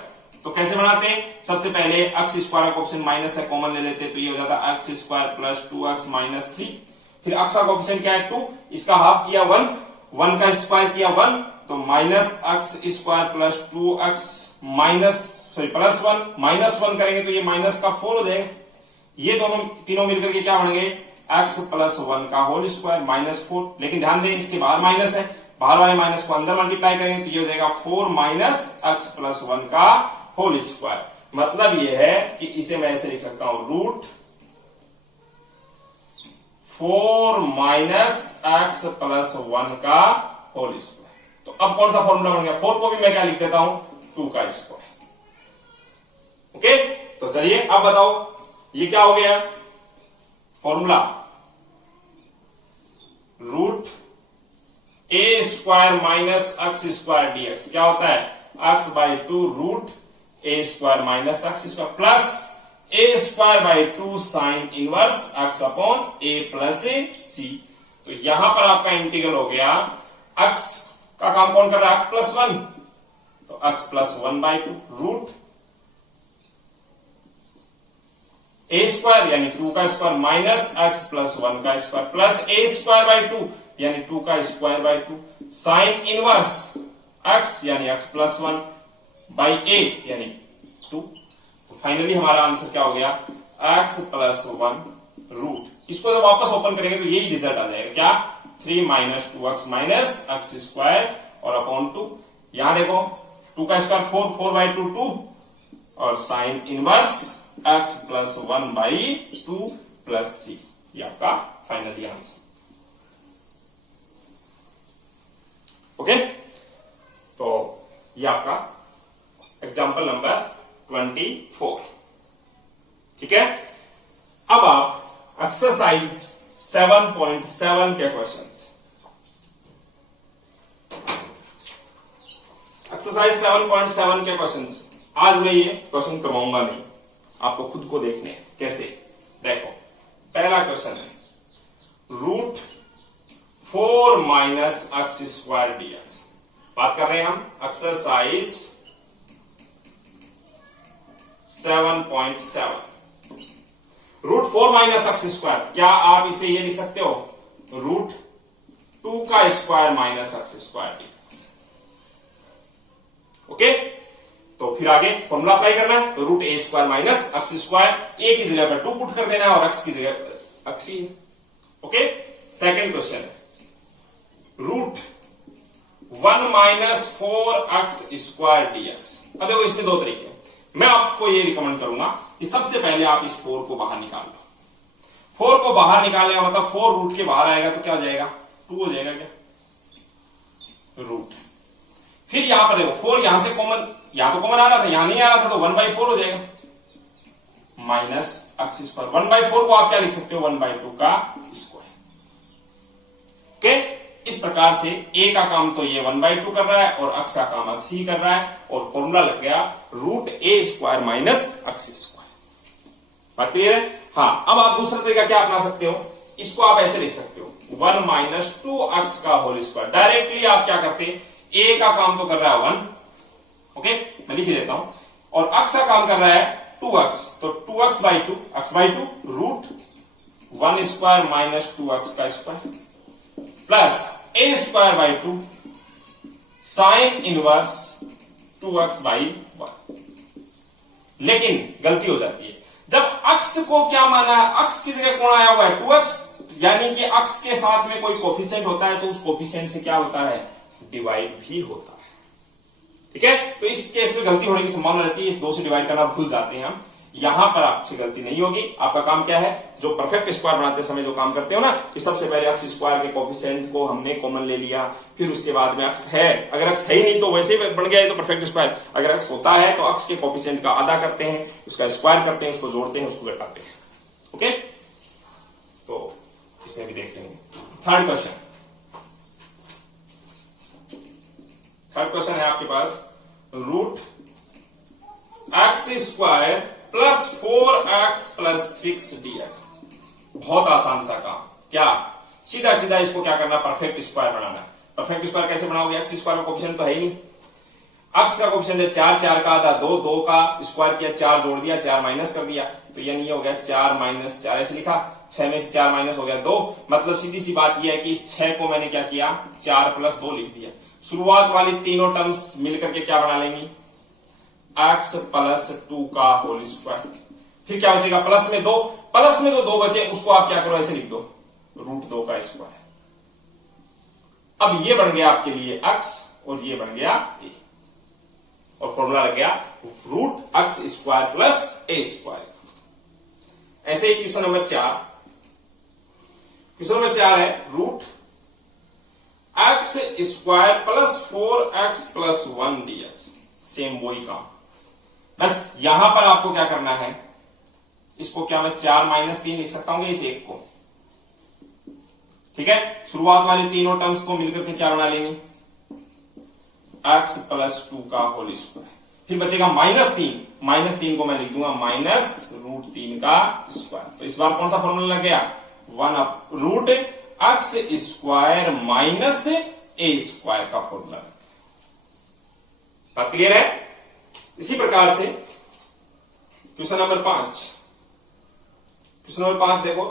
तो कैसे बनाते हैं, सबसे पहले x स्क्वायर का ऑप्शन माइनस है, कॉमन ले लेते तो ये हो जाता x square plus 2x minus 3, फिर x का ऑप्शन क्या है 2, इसका हाफ किया 1 का स्क्वायर किया 1, तो minus x square plus 2x minus plus 1 minus 1 करेंगे तो ये माइनस का 4 हो जाएगा। ये दोनों तीनों मिलकर के क्या बन गए x प्लस 1 का होल स्क्वायर माइनस 4, लेकिन ध्यान दें इसके बाहर माइनस है, बाहर वाले माइनस को अंदर मल्टीप्लाई करेंगे तो ये हो जाएगा 4 माइनस x प्लस 1 का होल स्क्वायर। मतलब ये है कि इसे मैं ऐसे लिख सकता हूं रूट 4 माइनस x प्लस 1 का होल स्क्वायर। तो अब कौन सा फॉर्मूला बन गया, 4 को भी मैं क्या लिख देता हूं 2 का स्क्वायर। ओके, तो चलिए अब बताओ ये क्या हो गया फॉर्मूला, रूट ए square minus x square dx क्या होता है x by 2 root A square minus x square plus A square by 2 sine inverse x upon a plus a c. तो यहां पर आपका इंटीग्रल हो गया x का काम कौन कर रहा है x प्लस 1, तो x plus 1 by 2 root A square यानी 2 का स्क्वायर माइनस x प्लस 1 का square plus A square by 2 यानी 2 का square by 2 sine inverse x यानी x प्लस 1 बाई ए यानी 2। तो फाइनली हमारा आंसर क्या हो गया x प्लस 1 रूट, इसको जब वापस ओपन करेंगे तो यही रिजल्ट आ जाएगा क्या 3 minus 2x minus x square और अपॉन 2, यहां देखो 2 का स्क्वायर 4 बाई 2 2 और sine inverse x plus 1 by 2 plus c, ये आपका फाइनली आंसर। ओके, तो ये आपका एग्जाम्पल नंबर 24, ठीक है। अब आप एक्सरसाइज 7.7 के क्वेश्चंस, एक्सरसाइज 7.7 के क्वेश्चंस आज मैं ये क्वेश्चन करवाऊंगा नहीं, आपको खुद को देखने हैं कैसे। देखो पहला क्वेश्चन है root 4 minus x square dx, बात कर रहे हैं हम exercise 7.7। Root 4 minus x square, क्या आप इसे ये लिख सकते हो रूट 2 का square minus x square dx. Okay, तो फिर आगे फॉर्मूला अप्लाई करना है, तो root A square minus x square, a की जगह पर 2 पुट कर देना है और एक्स की जगह एक्स ही। ओके, सेकंड क्वेश्चन है root 1 minus 4x square dx. अब देखो इसमें दो तरीके हैं, मैं आपको ये रिकमेंड करूंगा कि सबसे पहले आप इस 4 को बाहर निकाल लो। 4 को बाहर निकालने का मतलब 4 रूट के बाहर आएगा तो क्या हो जाएगा 2 हो जाएगा क्या रूट। फिर यहां पर देखो 4 यहां से कॉमन, यहां तो कॉमन आ रहा था, यहां नहीं आ रहा था तो 1/4 हो जाएगा माइनस एक्स स्क्वायर। 1/4 को आप क्या लिख सकते हो, 1/2 का स्क्वायर। ओके, इस प्रकार से ए का काम तो ये 1/2 कर रहा है और एक्स का काम एक्स ही कर रहा है, और फॉर्मूला लग गया √a² माइनस एक्स स्क्वायर। बात क्लियर है? हाँ, अब आप दूसरा तरीका क्या अपना सकते हो, इसको आप ऐसे लिख सकते हो 1 माइनस 2x का होल स्क्वायर। डायरेक्टली आप क्या करते हैं, ए का काम तो कर रहा है 1, ओके, मैं लिख देता हूं, और x का काम कर रहा है 2x, तो 2x/2 x/2 √1² माइनस 2x का square plus a²/2 sine inverse 2x/1। लेकिन गलती हो जाती है, जब x को क्या माना है, x की जगह कौन आया हुआ है 2x, यानी कि x के साथ में कोई कोफिशिएंट होता है तो उस कोफिशिएंट से क्या होता है, डिवाइड भी होता है। ठीक है, तो इस केस में गलती होने की संभावना रहती है, इस 2 से डिवाइड करना भूल जाते हैं हम। यहां पर आपसे गलती नहीं होगी। आपका काम क्या है, जो परफेक्ट स्क्वायर बनाते समय जो काम करते हो ना, कि सबसे पहले एक्स स्क्वायर के कोफिशिएंट को हमने कॉमन ले लिया, फिर उसके बाद में एक्स है, अगर एक्स है ही नहीं तो वैसे ही बन गया ये तो परफेक्ट स्क्वायर। अगर एक्स होता है तो एक्स के कोफिशिएंट का आधा करते हैं, उसका स्क्वायर करते हैं, उसको जोड़ते हैं, उसको घटाते हैं। ओके, तो इसमें भी देख लेंगे। थर्ड क्वेश्चन है आपके पास, √x² plus 4x plus 6 dx। बहुत आसान सा काम, क्या सीधा सीधा इसको क्या करना, परफेक्ट स्क्वायर बनाना। परफेक्ट स्क्वायर कैसे बनाओगे, एक्स स्क्वायर का कोफिशिएंट तो है ही नहीं, एक्स का कोफिशिएंट है 4, 4 का आधा 2, 2 का स्क्वायर किया 4 जोड़ दिया 4 माइनस कर दिया, तो यानी ये हो गया 4 माइनस 4 ऐसे लिखा, 6 में से 4 माइनस हो गया 2। मतलब सीधी सी बात यह है कि इस 6 को मैंने क्या किया, 4 प्लस 2 लिख दिया। शुरुआत वाली तीनों टर्म्स मिलकर के क्या बना लेंगी, x प्लस 2 का होल स्क्वायर। फिर क्या बचेगा, प्लस में 2 2 बचे, उसको आप क्या करो, ऐसे लिख दो √2 का स्क्वायर। अब ये बन गया आपके लिए x और ये बन गया a, और फॉर्मूला लग गया √x² प्लस a²। ऐसे ही क्वेश्चन नंबर 4 है √x² plus 4x plus 1 dx। Same वही काम, बस यहां पर आपको क्या करना है, इसको क्या मैं 4 माइनस 3 लिख सकता हूँ इस एक को। ठीक है, शुरुआत वाली तीनों टर्म्स को मिलकर के क्या बना लेंगे, x प्लस 2 का होल स्क्वायर। फिर बचेगा -3 को मैं लिख दूंगा माइनस √3 का स्क्वायर। तो इस बार कौन सा फॉर्मूला लग गया, 1/√x² माइनस a² का फॉर्मूला। बात क्लियर है? इसी प्रकार से क्वेश्चन नंबर 5 देखो,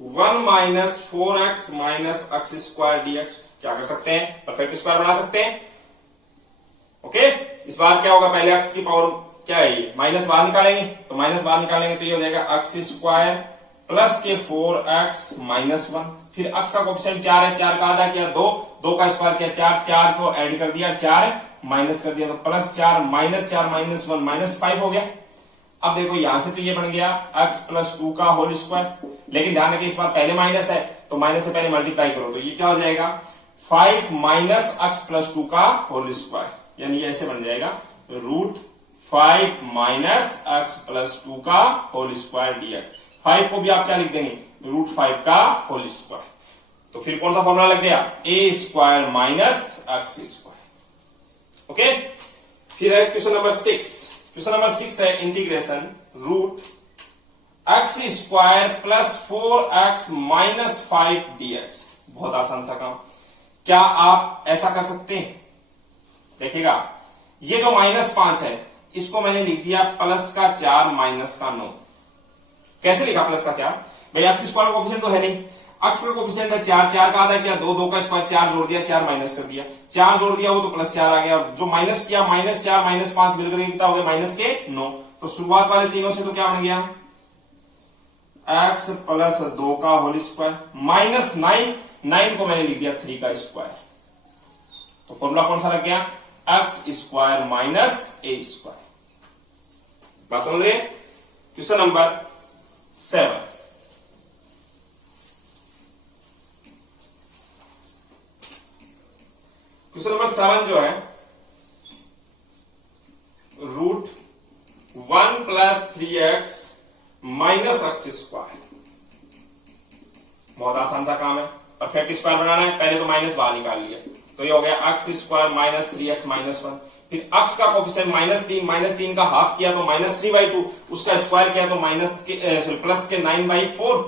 √1 minus 4x minus x² dx। क्या कर सकते हैं, परफेक्ट स्क्वायर बना सकते हैं। ओके, इस बार क्या होगा, पहले x की पावर क्या है, ये माइनस बाहर निकालेंगे, तो माइनस बाहर निकालेंगे तो ये हो जाएगा x² प्लस के 4x माइनस 1। फिर x का कोफिशिएंट 4 है, 4 का आधा किया 2, 2 का स्क्वायर किया 4, 4 को ऐड कर दिया 4 माइनस कर दिया, तो प्लस 4 माइनस 4 माइनस 1 माइनस 5 हो गया। अब देखो यहां से तो ये बन गया x प्लस 2 का होल स्क्वायर, लेकिन ध्यान रखिए इस बार पहले माइनस है तो माइनस से पहले मल्टीप्लाई करो, तो ये क्या हो जाएगा 5 माइनस x प्लस 2 का होल स्क्वायर, यानी ये ऐसे बन जाएगा √5 माइनस x प्लस 2 का होल स्क्वायर dx। 5 को भी आप क्या लिख देंगे, √5 का होल स्क्वायर। तो फिर कौन सा फॉर्मूला लग गया, a² माइनस x²। ओके, फिर है क्वेश्चन नंबर 6 है integration √x² plus 4x minus 5 dx। बहुत आसान सा काम, क्या आप ऐसा कर सकते हैं, देखिएगा ये जो -5 है इसको मैंने लिख दिया प्लस का 4 माइनस का 9। कैसे लिखा प्लस का 4, भाई x² का कोफिशिएंट तो है नहीं, x का कोफिशिएंट है 4, 4 का आधा किया 2, 2 का स्क्वायर 4 जोड़ दिया 4 माइनस कर दिया, 4 जोड़ दिया वो तो प्लस 4 आ गया, जो माइनस किया -4 -5 मिलकर कितना हो गया माइनस के 9। तो शुरुआत वाले तीनों से तो क्या बन गया, x प्लस 2 का होल स्क्वायर माइनस 9 को मैंने लिख दिया 3 का स्क्वायर। तो फॉर्मूला कौन सा लग गया, x² माइनस a²। बात समझ रहे? क्वेश्चन नंबर 7, क्वेश्चन नंबर 7 जो है √1 plus 3x minus x square. बहुत आसान सा काम है, परफेक्ट स्क्वायर बनाना है, पहले तो माइनस बाहर निकाल लिया, तो ये हो गया X square minus 3x minus 1। फिर x का कोफिशिएंट माइनस तीन का हाफ किया तो माइनस 3/2, उसका स्क्वायर किया तो प्लस के 9/4,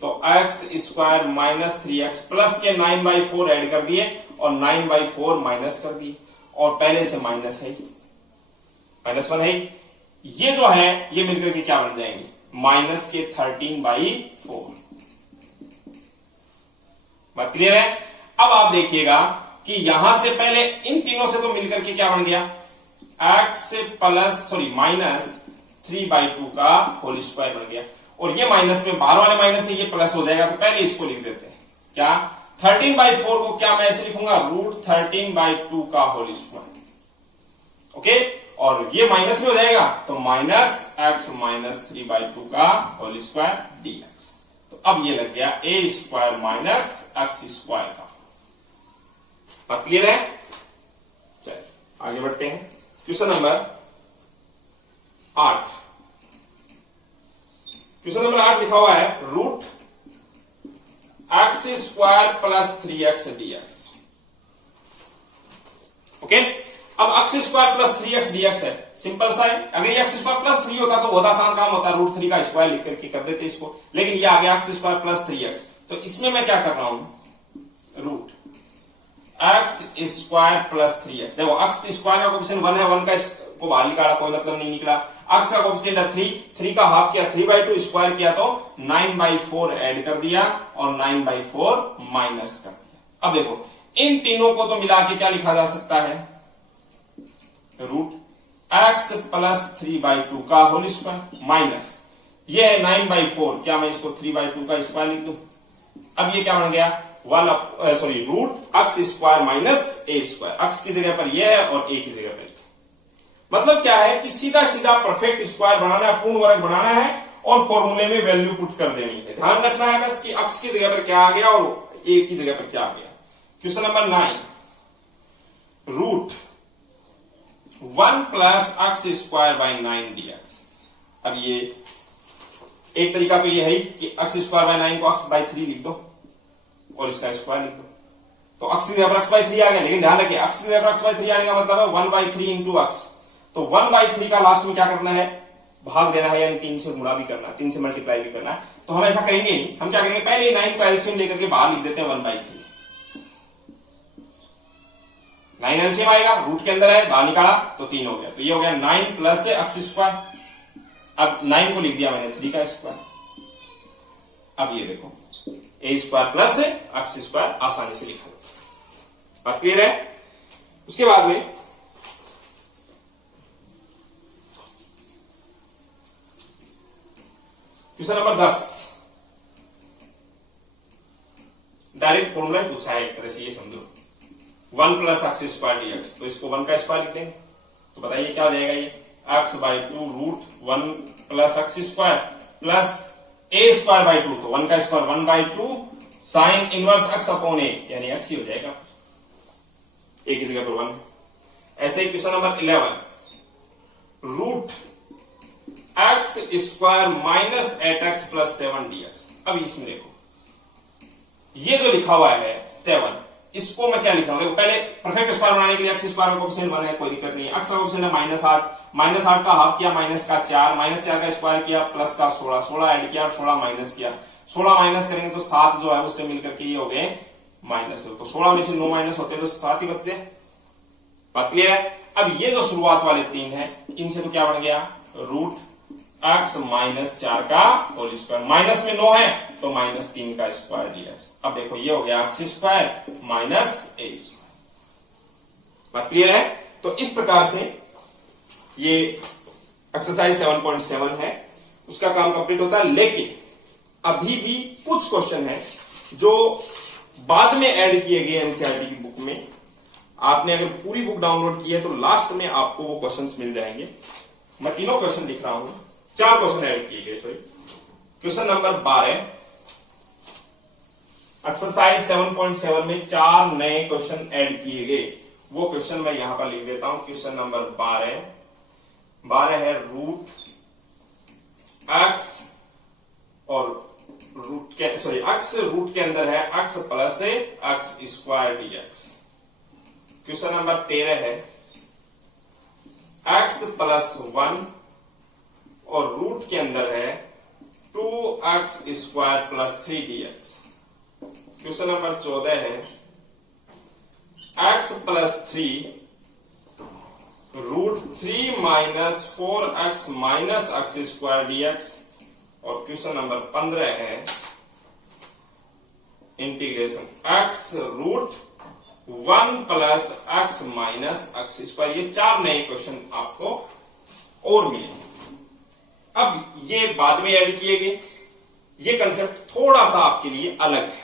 तो x square minus 3x plus के 9/4 ऐड कर दिए और 9/4 माइनस कर दिए, और पहले से माइनस है, -1 है, ये जो है ये मिलकर के क्या बन जाएंगे, माइनस के 13/4। बात क्लियर है? अब आप देखिएगा कि यहां से पहले इन तीनों से तो मिलकर के क्या बन गया, माइनस 3/2 का होल स्क्वायर बन गया, और ये माइनस में बाहर वाले माइनस से ये प्लस हो जाएगा, तो पहले इसको लिख देते हैं क्या, 13/4 को क्या मैं ऐसे लिखूंगा, √13/2 का होल स्क्वायर। ओके, और ये माइनस में हो जाएगा तो माइनस x माइनस 3/2 का होल स्क्वायर dx। तो अब ये लग गया a square minus x square का। बात क्लियर है? चलिए आगे बढ़ते हैं। Question number 8। क्वेश्चन नंबर 8 लिखा हुआ है √x square plus 3x dx। Okay, अब x square plus 3x dx है, सिंपल सा है। अगर ये x स्क्वायर प्लस 3 होता तो बहुत आसान काम होता, √3 का स्क्वायर लिख करके कर देते इसको, लेकिन ये आ गया x स्क्वायर प्लस 3x, तो इसमें मैं क्या कर रहा हूं, √x स्क्वायर प्लस 3x। देखो x स्क्वायर का कोफिशिएंट 1 है, 1 का को बाहर निकाला, कोई मतलब नहीं निकला। x का कोफिशिएंट है 3 का हाफ किया 3/2, स्क्वायर किया तो 9/4 ऐड कर दिया और 9/4 माइनस कर दिया। अब देखो इन तीनों को तो मिला के क्या लिखा जा सकता है, √x प्लस 3/2 का होल स्क्वायर माइनस ये है 9/4, क्या मैं इसको 3/2 का स्क्वायर लिख दूं। अब ये क्या बन गया, √x square minus a square, x की जगह पर ये है और a की जगह पर। मतलब क्या है कि सीधा सीधा परफेक्ट स्क्वायर बनाना है, पूर्ण वर्ग बनाना है और फॉर्मूले में वैल्यू पुट कर देनी है। ध्यान रखना है बस कि x की जगह पर क्या आ गया और a की जगह पर क्या आ गया। Question number 9, √1 plus x square by 9 dx। अब ये एक तरीका तो ये है कि x स्क्वायर बाई 9 को x/3 लिख दो और इसका स्क्वायर लिख दो, तो x की जगह पर x/3 आ गया। लेकिन ध्यान रखिए x की जगह पर x/3 आने का मतलब है 1/3 इंटू x, तो 1/3 का लास्ट में क्या करना है, भाग देना है, यानी 3 से गुणा भी करना है, 3 से मल्टीप्लाई भी करना है। तो हम ऐसा करेंगे नहीं, हम क्या करेंगे, पहले 9 का एलसीएम लेकर के बाहर लिख देते हैं 1/3। 9 एलसीएम आएगा, रूट के अंदर है, बाहर निकाला तो 3 हो गया, तो ये हो गया 9 प्लस x स्क्वायर। अब 9 को लिख दिया मैंने 3 का स्क्वायर। अब ये देखो a square plus x square आसानी से लिखा जाता। बात क्लियर है? उसके बाद में क्वेश्चन नंबर 10, डायरेक्ट फॉर्मूला पूछा है एक तरह से, ये समझो 1 प्लस x स्क्वायर dx, तो इसको 1 का स्क्वायर लिख देंगे, तो बताइए क्या हो जाएगा, ये x/2 √1 plus x square plus a square by 2, तो 1 का square 1/2 sine inverse x upon a, यानी x ही हो जाएगा, a की जगह पर 1। ऐसे ही question number 11, √x square minus 8x plus 7 dx। अब इसमें देखो ये जो लिखा हुआ है 7, इसको मैं क्या लिख रहा हूं, देखो पहले परफेक्ट स्क्वायर बनाने के लिए x स्क्वायर का कोफिशिएंट 1 है, कोई दिक्कत नहीं है। x का कोफिशिएंट है -8 का हाफ किया माइनस का 4, -4 का स्क्वायर किया प्लस का 16 ऐड किया और 16 माइनस किया, 16 माइनस करेंगे तो 7 जो है उससे मिलकर के ये हो गए माइनस, तो 16 में से 9 माइनस होते तो 7 ही बचते। बात क्लियर है? अब ये जो शुरुआत वाले 3 है, इनसे तो क्या बन गया, √x माइनस 4 का होल स्क्वायर, माइनस में 9 है तो -3 का स्क्वायर dx। अब देखो ये हो गया x square minus a square. बात क्लियर है? तो इस प्रकार से ये एक्सरसाइज 7.7 है, उसका काम कंप्लीट होता है। लेकिन अभी भी कुछ क्वेश्चन है जो बाद में ऐड किए गए एनसीईआरटी की बुक में। आपने अगर पूरी बुक डाउनलोड की है तो लास्ट में आपको वो क्वेश्चंस मिल जाएंगे। मैं तीनों क्वेश्चन लिख रहा हूं, 4 क्वेश्चन ऐड किए गए, सॉरी। क्वेश्चन नंबर 12, एक्सरसाइज 7.7 में 4 नए क्वेश्चन ऐड किए गए, वो क्वेश्चन मैं यहां पर लिख देता हूं। क्वेश्चन नंबर 12 है x रूट के अंदर है x plus x square dx। Question number 13 है x प्लस 1 और रूट के अंदर है 2x square plus 3 dx। Question number 14 है x plus 3 root 3 minus 4x minus x square dx। और क्वेश्चन नंबर 15 है integration x root 1 plus x minus x square. ये 4 नए क्वेश्चन आपको और मिलेंगे। अब ये बाद में ऐड किए गए, ये कंसेप्ट थोड़ा सा आपके लिए अलग है।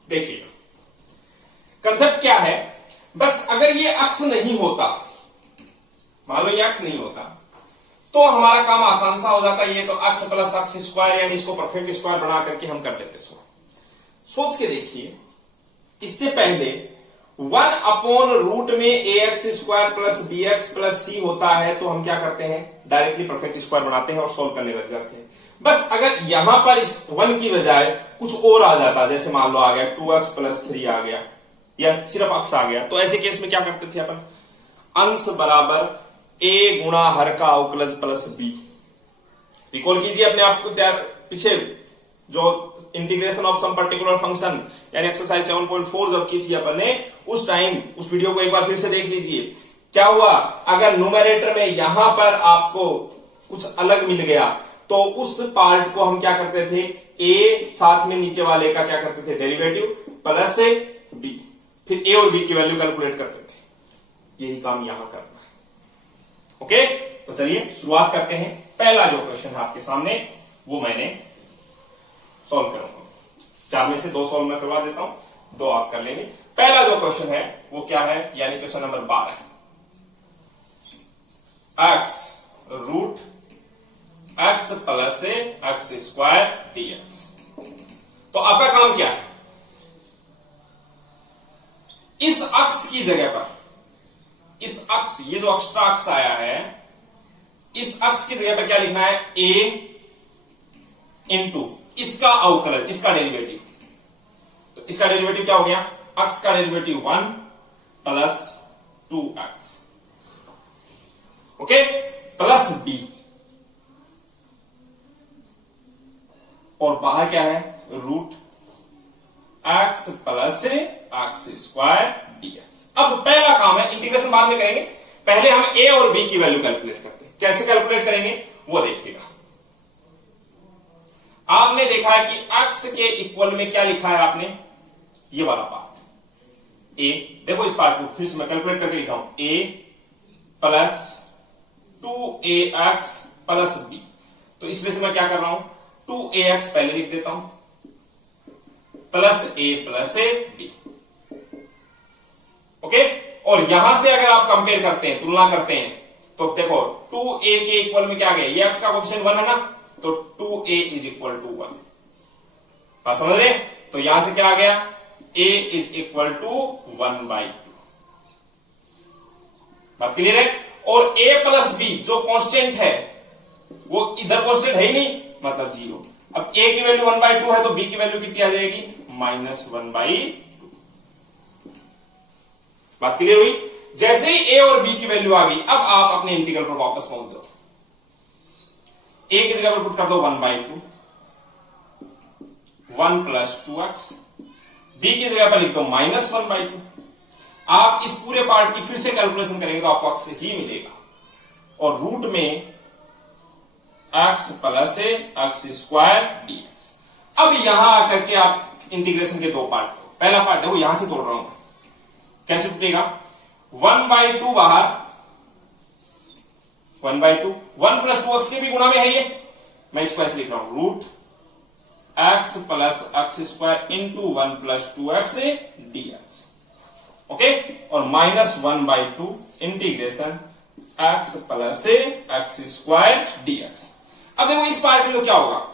देखिए कंसेप्ट क्या है, बस अगर ये अक्स नहीं होता, मान लो ये अक्स नहीं होता, तो हमारा काम आसान सा हो जाता। ये तो अक्स प्लस अक्स स्क्वायर यानी इसको परफेक्ट स्क्वायर बना करके हम कर लेते। सोच के देखिए, इससे पहले 1 अपॉन रूट में ax square plus bx plus c होता है, तो हम क्या करते हैं, डायरेक्टली परफेक्ट स्क्वायर बनाते हैं और सोल्व करने लग जाते हैं। बस अगर यहां पर इस 1 की बजाय कुछ और आ जाता, जैसे मान लो आ गया 2x प्लस 3 आ गया, या सिर्फ x आ गया, तो ऐसे केस में क्या करते थे अपन, अंश बराबर a गुणा हर का अवकलज प्लस b। रिकॉल कीजिए अपने आप को, पीछे जो integration of some particular function यानी एक्सरसाइज 7.4 जब की थी अपन ने, उस टाइम उस वीडियो को एक बार फिर से देख लीजिए। क्या हुआ, अगर न्यूमरेटर में यहां पर आपको कुछ अलग मिल गया, तो उस पार्ट को हम क्या करते थे, a साथ में नीचे वाले का क्या करते थे, डेरिवेटिव प्लस b, फिर a और b की वैल्यू कैलकुलेट करते थे। यही काम यहां करना है। ओके, तो चलिए शुरुआत करते हैं। पहला जो क्वेश्चन है आपके सामने वो मैंने सॉल्व करूंगा। 4 में से 2 सॉल्व मैं करवा देता हूं, 2 आप कर लेंगे। पहला जो क्वेश्चन है वो क्या है, यानी question number 12, x root x plus x square dx। तो आपका काम क्या है, इस अक्स की जगह पर, इस अक्स, ये जो एक्स्ट्रा अक्स आया है, इस अक्स की जगह पर क्या लिखना है, a इंटू इसका अवकलन, इसका डेरिवेटिव। तो इसका डेरिवेटिव क्या हो गया, x का derivative 1 plus 2x, okay, plus b, और बाहर क्या है, root x plus x square dx। अब पहला काम है, इंटीग्रेशन बाद में करेंगे, पहले हम a और b की वैल्यू कैलकुलेट करते हैं। कैसे कैलकुलेट करेंगे वो देखिएगा। आपने देखा है कि x के इक्वल में क्या लिखा है आपने, ये वाला पार्ट a, देखो इस पार्ट को फिर से मैं कैलकुलेट करके लिखा हूं, a plus 2ax plus b। तो इसमें से मैं क्या कर रहा हूं, 2ax पहले लिख देता हूं plus a plus b, okay. और यहां से अगर आप कंपेयर करते हैं, तुलना करते हैं, तो देखो 2a के इक्वल में क्या आ गया, ये x का कोएफिशिएंट 1 है ना, तो 2a इज इक्वल टू 1। बात समझ रहे, तो यहां से क्या आ गया, a इज इक्वल टू 1/2। बात क्लियर है। और a प्लस b जो कांस्टेंट है, वो इधर कांस्टेंट है ही नहीं, मतलब 0। अब a की वैल्यू 1/2 है, तो b की वैल्यू कितनी आ जाएगी, -1/2। बात क्लियर हुई। जैसे ही a और b की वैल्यू आ गई, अब आप अपने इंटीग्रल पर वापस पहुंच जाओ। a की जगह पर पुट कर दो 1/2, 1 प्लस 2x, b की जगह पर लिख दो -1/2। आप इस पूरे पार्ट की फिर से कैलकुलेशन करेंगे तो आपको x ही मिलेगा, और रूट में x plus x square dx। अब यहां आकर के आप इंटीग्रेशन के 2 पार्ट, पहला पार्ट है वो यहां से तोड़ रहा हूं, कैसे टूटेगा, 1/2 बाहर, 1/2, 1 प्लस 2x के भी गुणा में है ये, मैं इसको ऐसे लिख रहा हूं, root x plus x square into 1 plus 2x dx, okay. और -1/2 integration x plus x square dx। अब देखो इस पार्ट में तो क्या होगा,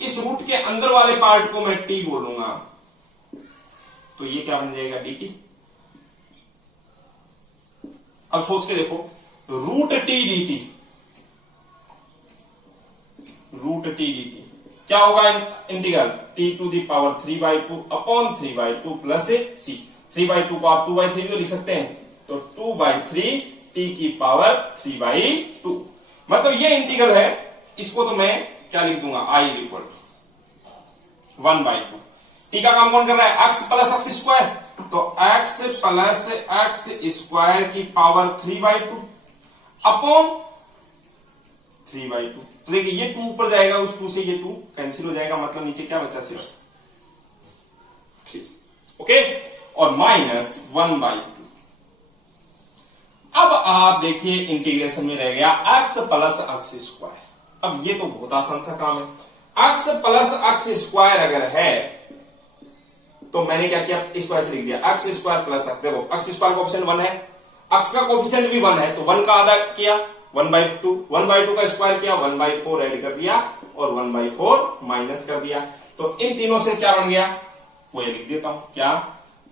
इस रूट के अंदर वाले पार्ट को मैं t बोलूंगा, तो ये क्या बन जाएगा dt, अब सोच के देखो, root t d t, root t d t क्या होगा? Integral t to the power 3/2 upon 3/2 plus c. 3/2 को आप 2/3 भी लिख सकते हैं, तो 2/3 टी की पावर 3/2। मतलब ये इंटीग्रल है, इसको तो मैं क्या लिख दूंगा, आई इक्वल टू 1/2। टी का काम कौन कर रहा है? x प्लस एक्स स्क्वायर, तो x प्लस एक्स स्क्वायर की पावर 3/2 अपॉन 3/2। तो देखिए ये 2 ऊपर जाएगा, उस 2 से ये 2 कैंसिल हो जाएगा, मतलब नीचे क्या बचा? सिर्फ 3। ओके, और माइनस 1/2। अब आप देखिए इंटीग्रेशन में रह गया x प्लस एक्स स्क्वायर। अब ये तो बहुत आसान सा काम है। x प्लस एक्स स्क्वायर अगर है तो मैंने क्या किया, इसको ऐसे लिख दिया, एक्स स्क्वायर प्लस एक्स। देखो एक्स स्क्वायर कोएफिशिएंट 1 है, एक्स का कोएफिशिएंट भी 1 है, तो 1 का आधा किया 1/2, 1/2 का स्क्वायर किया 1/4 ऐड कर दिया और 1/4 माइनस कर दिया। तो इन तीनों से क्या बन गया, वो ये लिख देता हूं, क्या?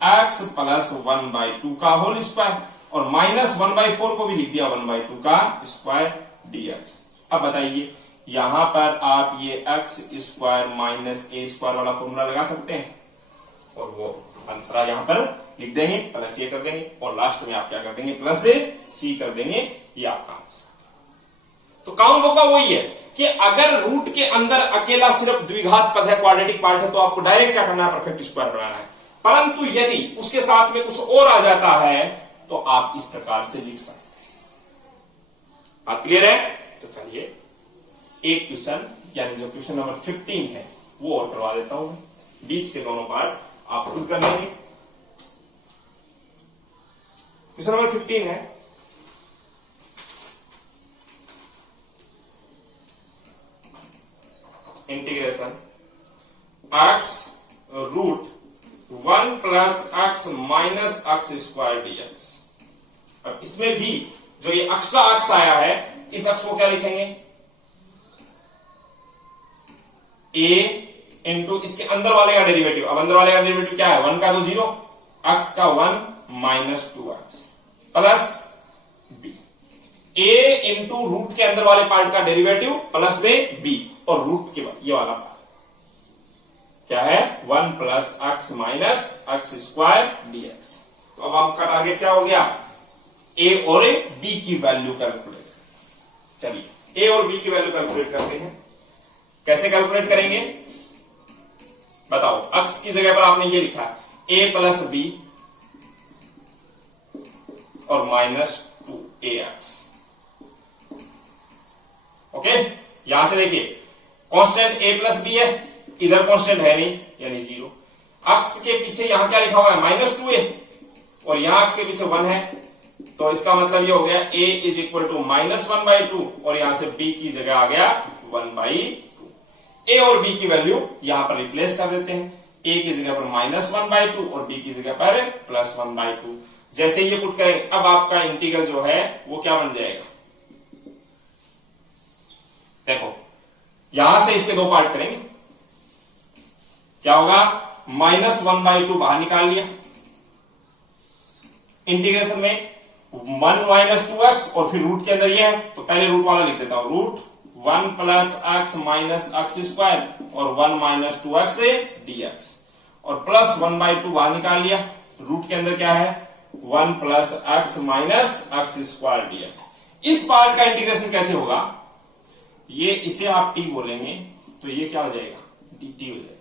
x प्लस 1/2 का होल स्क्वायर, और माइनस 1/4 को भी लिख दिया 1/2 का स्क्वायर dx। अब बताइए, यहां पर आप ये x square minus a square वाला फॉर्मूला लगा सकते हैं, और वो आंसर यहां पर लिख देंगे, प्लस ये कर देंगे, और लास्ट में आप क्या कर देंगे, प्लस सी कर देंगे, ये आपका आंसर। तो काम होगा वही है कि अगर रूट के अंदर अकेला सिर्फ द्विघात पद है, क्वाड्रेटिक पार्ट है, तो आपको डायरेक्ट क्या करना है, परफेक्ट स्क्वायर बनाना है। परंतु यदि उसके साथ में कुछ और आ जाता है तो आप इस प्रकार से लिख सकते हैं। बात क्लियर है? तो चलिए एक क्वेश्चन, यानी जो क्वेश्चन नंबर 15 है वो और करवा देता हूं। बीच के दोनों पार्ट आप खुद कर लेंगे। क्वेश्चन नंबर 15 है, integration x root 1 plus x minus x square dx। अब इसमें भी जो ये एक्स्ट्रा एक्स आया है, इस एक्स को क्या लिखेंगे, a इंटू इसके अंदर वाले का डेरिवेटिव। अब अंदर वाले का डेरिवेटिव क्या है, 1 का तो 0, x का 1 minus 2x plus b। a into root के अंदर वाले पार्ट का डेरिवेटिव प्लस में b, और रूट के ये वाला पार्ट क्या है, 1 plus x minus x square dx। तो अब आपका टारगेट क्या हो गया, a और b की वैल्यू कैलकुलेट। चलिए a और b की वैल्यू कैलकुलेट करते हैं। कैसे कैलकुलेट करेंगे बताओ? x की जगह पर आपने ये लिखा है a प्लस b और माइनस 2ax। ओके, यहां से देखिए कांस्टेंट a प्लस b है, इधर कांस्टेंट है नहीं, यानी 0। x के पीछे यहां क्या लिखा हुआ है, माइनस 2a, और यहां x के पीछे 1 है, तो इसका मतलब ये हो गया a is equal to minus 1/2, और यहां से b की जगह आ गया 1/2। a और b की वैल्यू यहां पर रिप्लेस कर देते हैं, a की जगह पर माइनस 1/2 और b की जगह पर प्लस 1/2। जैसे ये पुट करेंगे, अब आपका इंटीग्रल जो है वो क्या बन जाएगा, देखो यहां से इसके दो पार्ट करेंगे, क्या होगा, माइनस 1/2 बाहर निकाल लिया, इंटीग्रेशन में 1 माइनस 2x, और फिर रूट के अंदर ये है, तो पहले रूट वाला लिख देता हूं, root 1 plus x minus x square और 1 माइनस 2x dx, और प्लस 1/2 बाहर निकाल लिया, रूट के अंदर क्या है, 1 plus x minus x square dx। इस पार्ट का इंटीग्रेशन कैसे होगा, ये इसे आप t बोलेंगे, तो ये क्या हो जाएगा, dt हो जाएगा।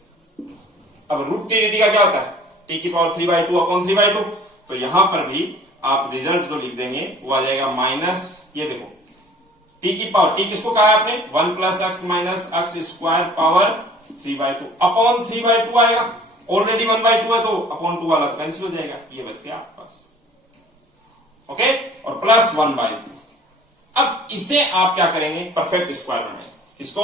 अब रूट टी dt का क्या होता है, t की पावर 3/2 अपॉन 3/2, तो यहां पर भी आप रिजल्ट जो लिख देंगे वो आ जाएगा माइनस, ये देखो t की पावर, t किसको कहा है आपने, 1 plus x minus x square power 3/2 upon 3/2 आएगा, ऑलरेडी 1/2 है तो अपॉन 2 वाला तो कैंसिल हो जाएगा, ये बच गया आपके पास। ओके, और प्लस 1/2। अब इसे आप क्या करेंगे, परफेक्ट स्क्वायर बनाएंगे, किसको,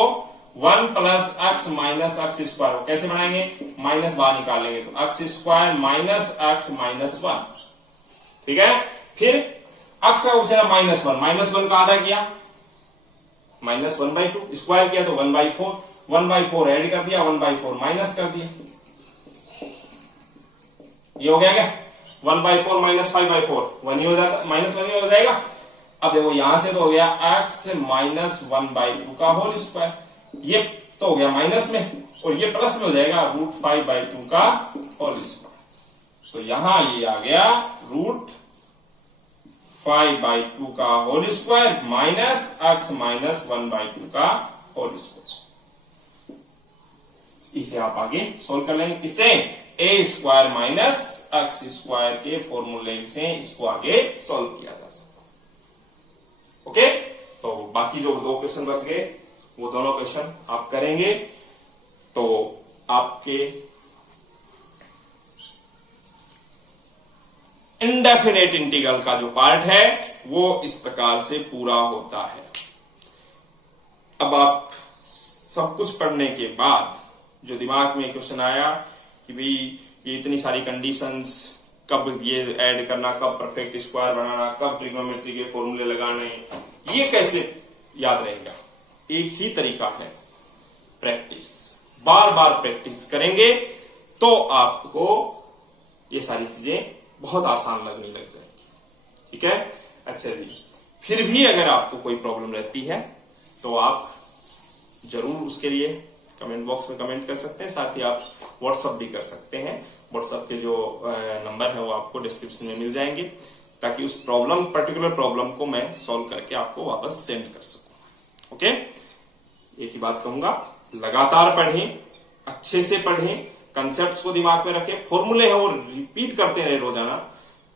1 plus x minus x square को कैसे बनाएंगे, माइनस बाहर निकाल लेंगे, तो x square minus x minus 1, ठीक है। फिर एक्स का ऑप्शन -1 का आधा किया, -1/2 स्क्वायर किया तो 1/4, 1/4 ऐड कर दिया, 1/4 माइनस कर दिया, ये हो गया क्या, 1/4 माइनस 5/4 1 ही हो जाता, माइनस 1 ही हो जाएगा। अब देखो यहां से तो हो गया x माइनस 1/2 का होल स्क्वायर, ये तो हो गया माइनस में और ये प्लस में हो जाएगा √5/2 का होल स्क्वायर। तो यहां ये आ गया √5/2 का whole square minus x minus 1/2 का होल स्क्वायर। इसे आप आगे सोल्व कर लेंगे किससे, a square minus x square के फॉर्मूले से इसको आगे सोल्व किया जा सकता। ओके, तो बाकी जो 2 क्वेश्चन बच गए वो दोनों क्वेश्चन आप करेंगे तो आपके इंडेफिनेट इंटीग्रल का जो पार्ट है वो इस प्रकार से पूरा होता है। अब आप सब कुछ पढ़ने के बाद जो दिमाग में क्वेश्चन आया कि भाई ये इतनी सारी कंडीशंस, कब ये ऐड करना, कब परफेक्ट स्क्वायर बनाना, कब ट्रिग्नोमेट्री के फॉर्मूले लगाने, ये कैसे याद रहेगा। एक ही तरीका है, प्रैक्टिस, बार बार प्रैक्टिस करेंगे तो आपको ये सारी चीजें बहुत आसान लगने लग जाएगी। ठीक है, अच्छा जी, फिर भी अगर आपको कोई प्रॉब्लम रहती है तो आप जरूर उसके लिए कमेंट बॉक्स में कमेंट कर सकते हैं, साथ ही आप व्हाट्सएप भी कर सकते हैं। व्हाट्सएप के जो नंबर है वो आपको डिस्क्रिप्शन में मिल जाएंगे, ताकि उस पर्टिकुलर प्रॉब्लम को मैं सॉल्व करके आपको वापस सेंड कर सकूं। ओके, एक ही बात कहूंगा, लगातार पढ़ें, अच्छे से पढ़ें, कंसेप्ट्स को दिमाग में रखें, फॉर्मूले हैं वो रिपीट करते रहे रोजाना,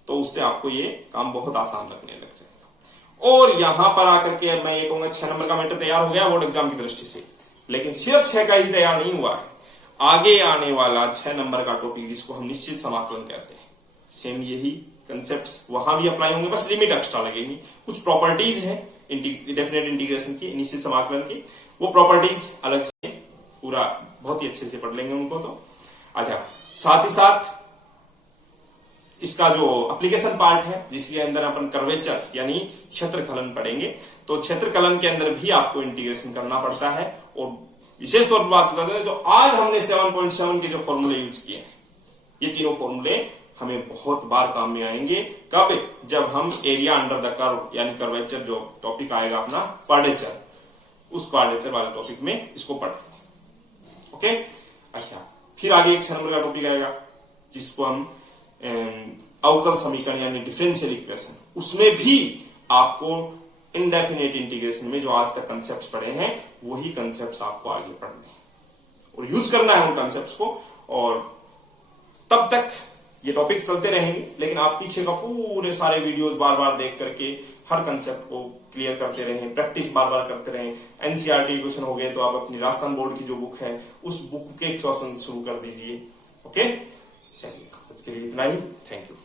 तो उससे आपको ये काम बहुत आसान लगने लग जाएगा। और यहां पर आकर के मैं ये कहूंगा 6 नंबर का मैटर तैयार हो गया बोर्ड एग्जाम की दृष्टि से, लेकिन सिर्फ 6 का ही तैयार नहीं हुआ है। आगे आने वाला 6 नंबर का टॉपिक जिसको हम निश्चित समाकलन कहते हैं, सेम यही कंसेप्ट्स वहां भी अप्लाई होंगे, बस लिमिट एक्स्ट्रा लगेगी। कुछ प्रॉपर्टीज हैं डेफिनेट इंटीग्रेशन की, निश्चित समाकलन की, वो प्रॉपर्टीज अलग से पूरा बहुत ही अच्छे से पढ़ लेंगे उनको। तो अच्छा, साथ ही साथ इसका जो एप्लीकेशन पार्ट है जिसके अंदर अपन कर्वेचर यानी क्षेत्रफलन पढ़ेंगे, तो क्षेत्रफलन के अंदर भी आपको इंटीग्रेशन करना पड़ता है। और विशेष तौर पर बात बता दें, जो आज हमने 7.7 के जो फॉर्मूले यूज किए हैं, ये तीनों फॉर्मूले हमें बहुत बार काम में आएंगे। कब, जब हम एरिया अंडर द कर्व यानी कर्वेचर जो टॉपिक आएगा अपना क्वाड्रेचर, उस क्वाड्रेचर वाले टॉपिक में इसको पढ़ेंगे। ओके, अच्छा, फिर आगे एक 6 नंबर का टॉपिक आएगा जिसको हम अवकल समीकरण यानी डिफरेंशियल इक्वेशन, उसमें भी आपको इनडेफिनेट इंटीग्रेशन में जो आज तक कंसेप्ट्स पढ़े हैं वही कंसेप्ट्स आपको आगे पढ़ने हैं और यूज करना है उन कंसेप्ट्स को। और तब तक ये टॉपिक चलते रहेंगे, लेकिन आप पीछे का पूरे सारे वीडियोस बार बार देख करके हर कंसेप्ट को क्लियर करते रहें, प्रैक्टिस बार बार करते रहें। एनसीईआरटी क्वेश्चन हो गए तो आप अपनी राजस्थान बोर्ड की जो बुक है उस बुक के क्वेश्चन शुरू कर दीजिए। ओके, चलिए आज के लिए इतना ही, थैंक यू।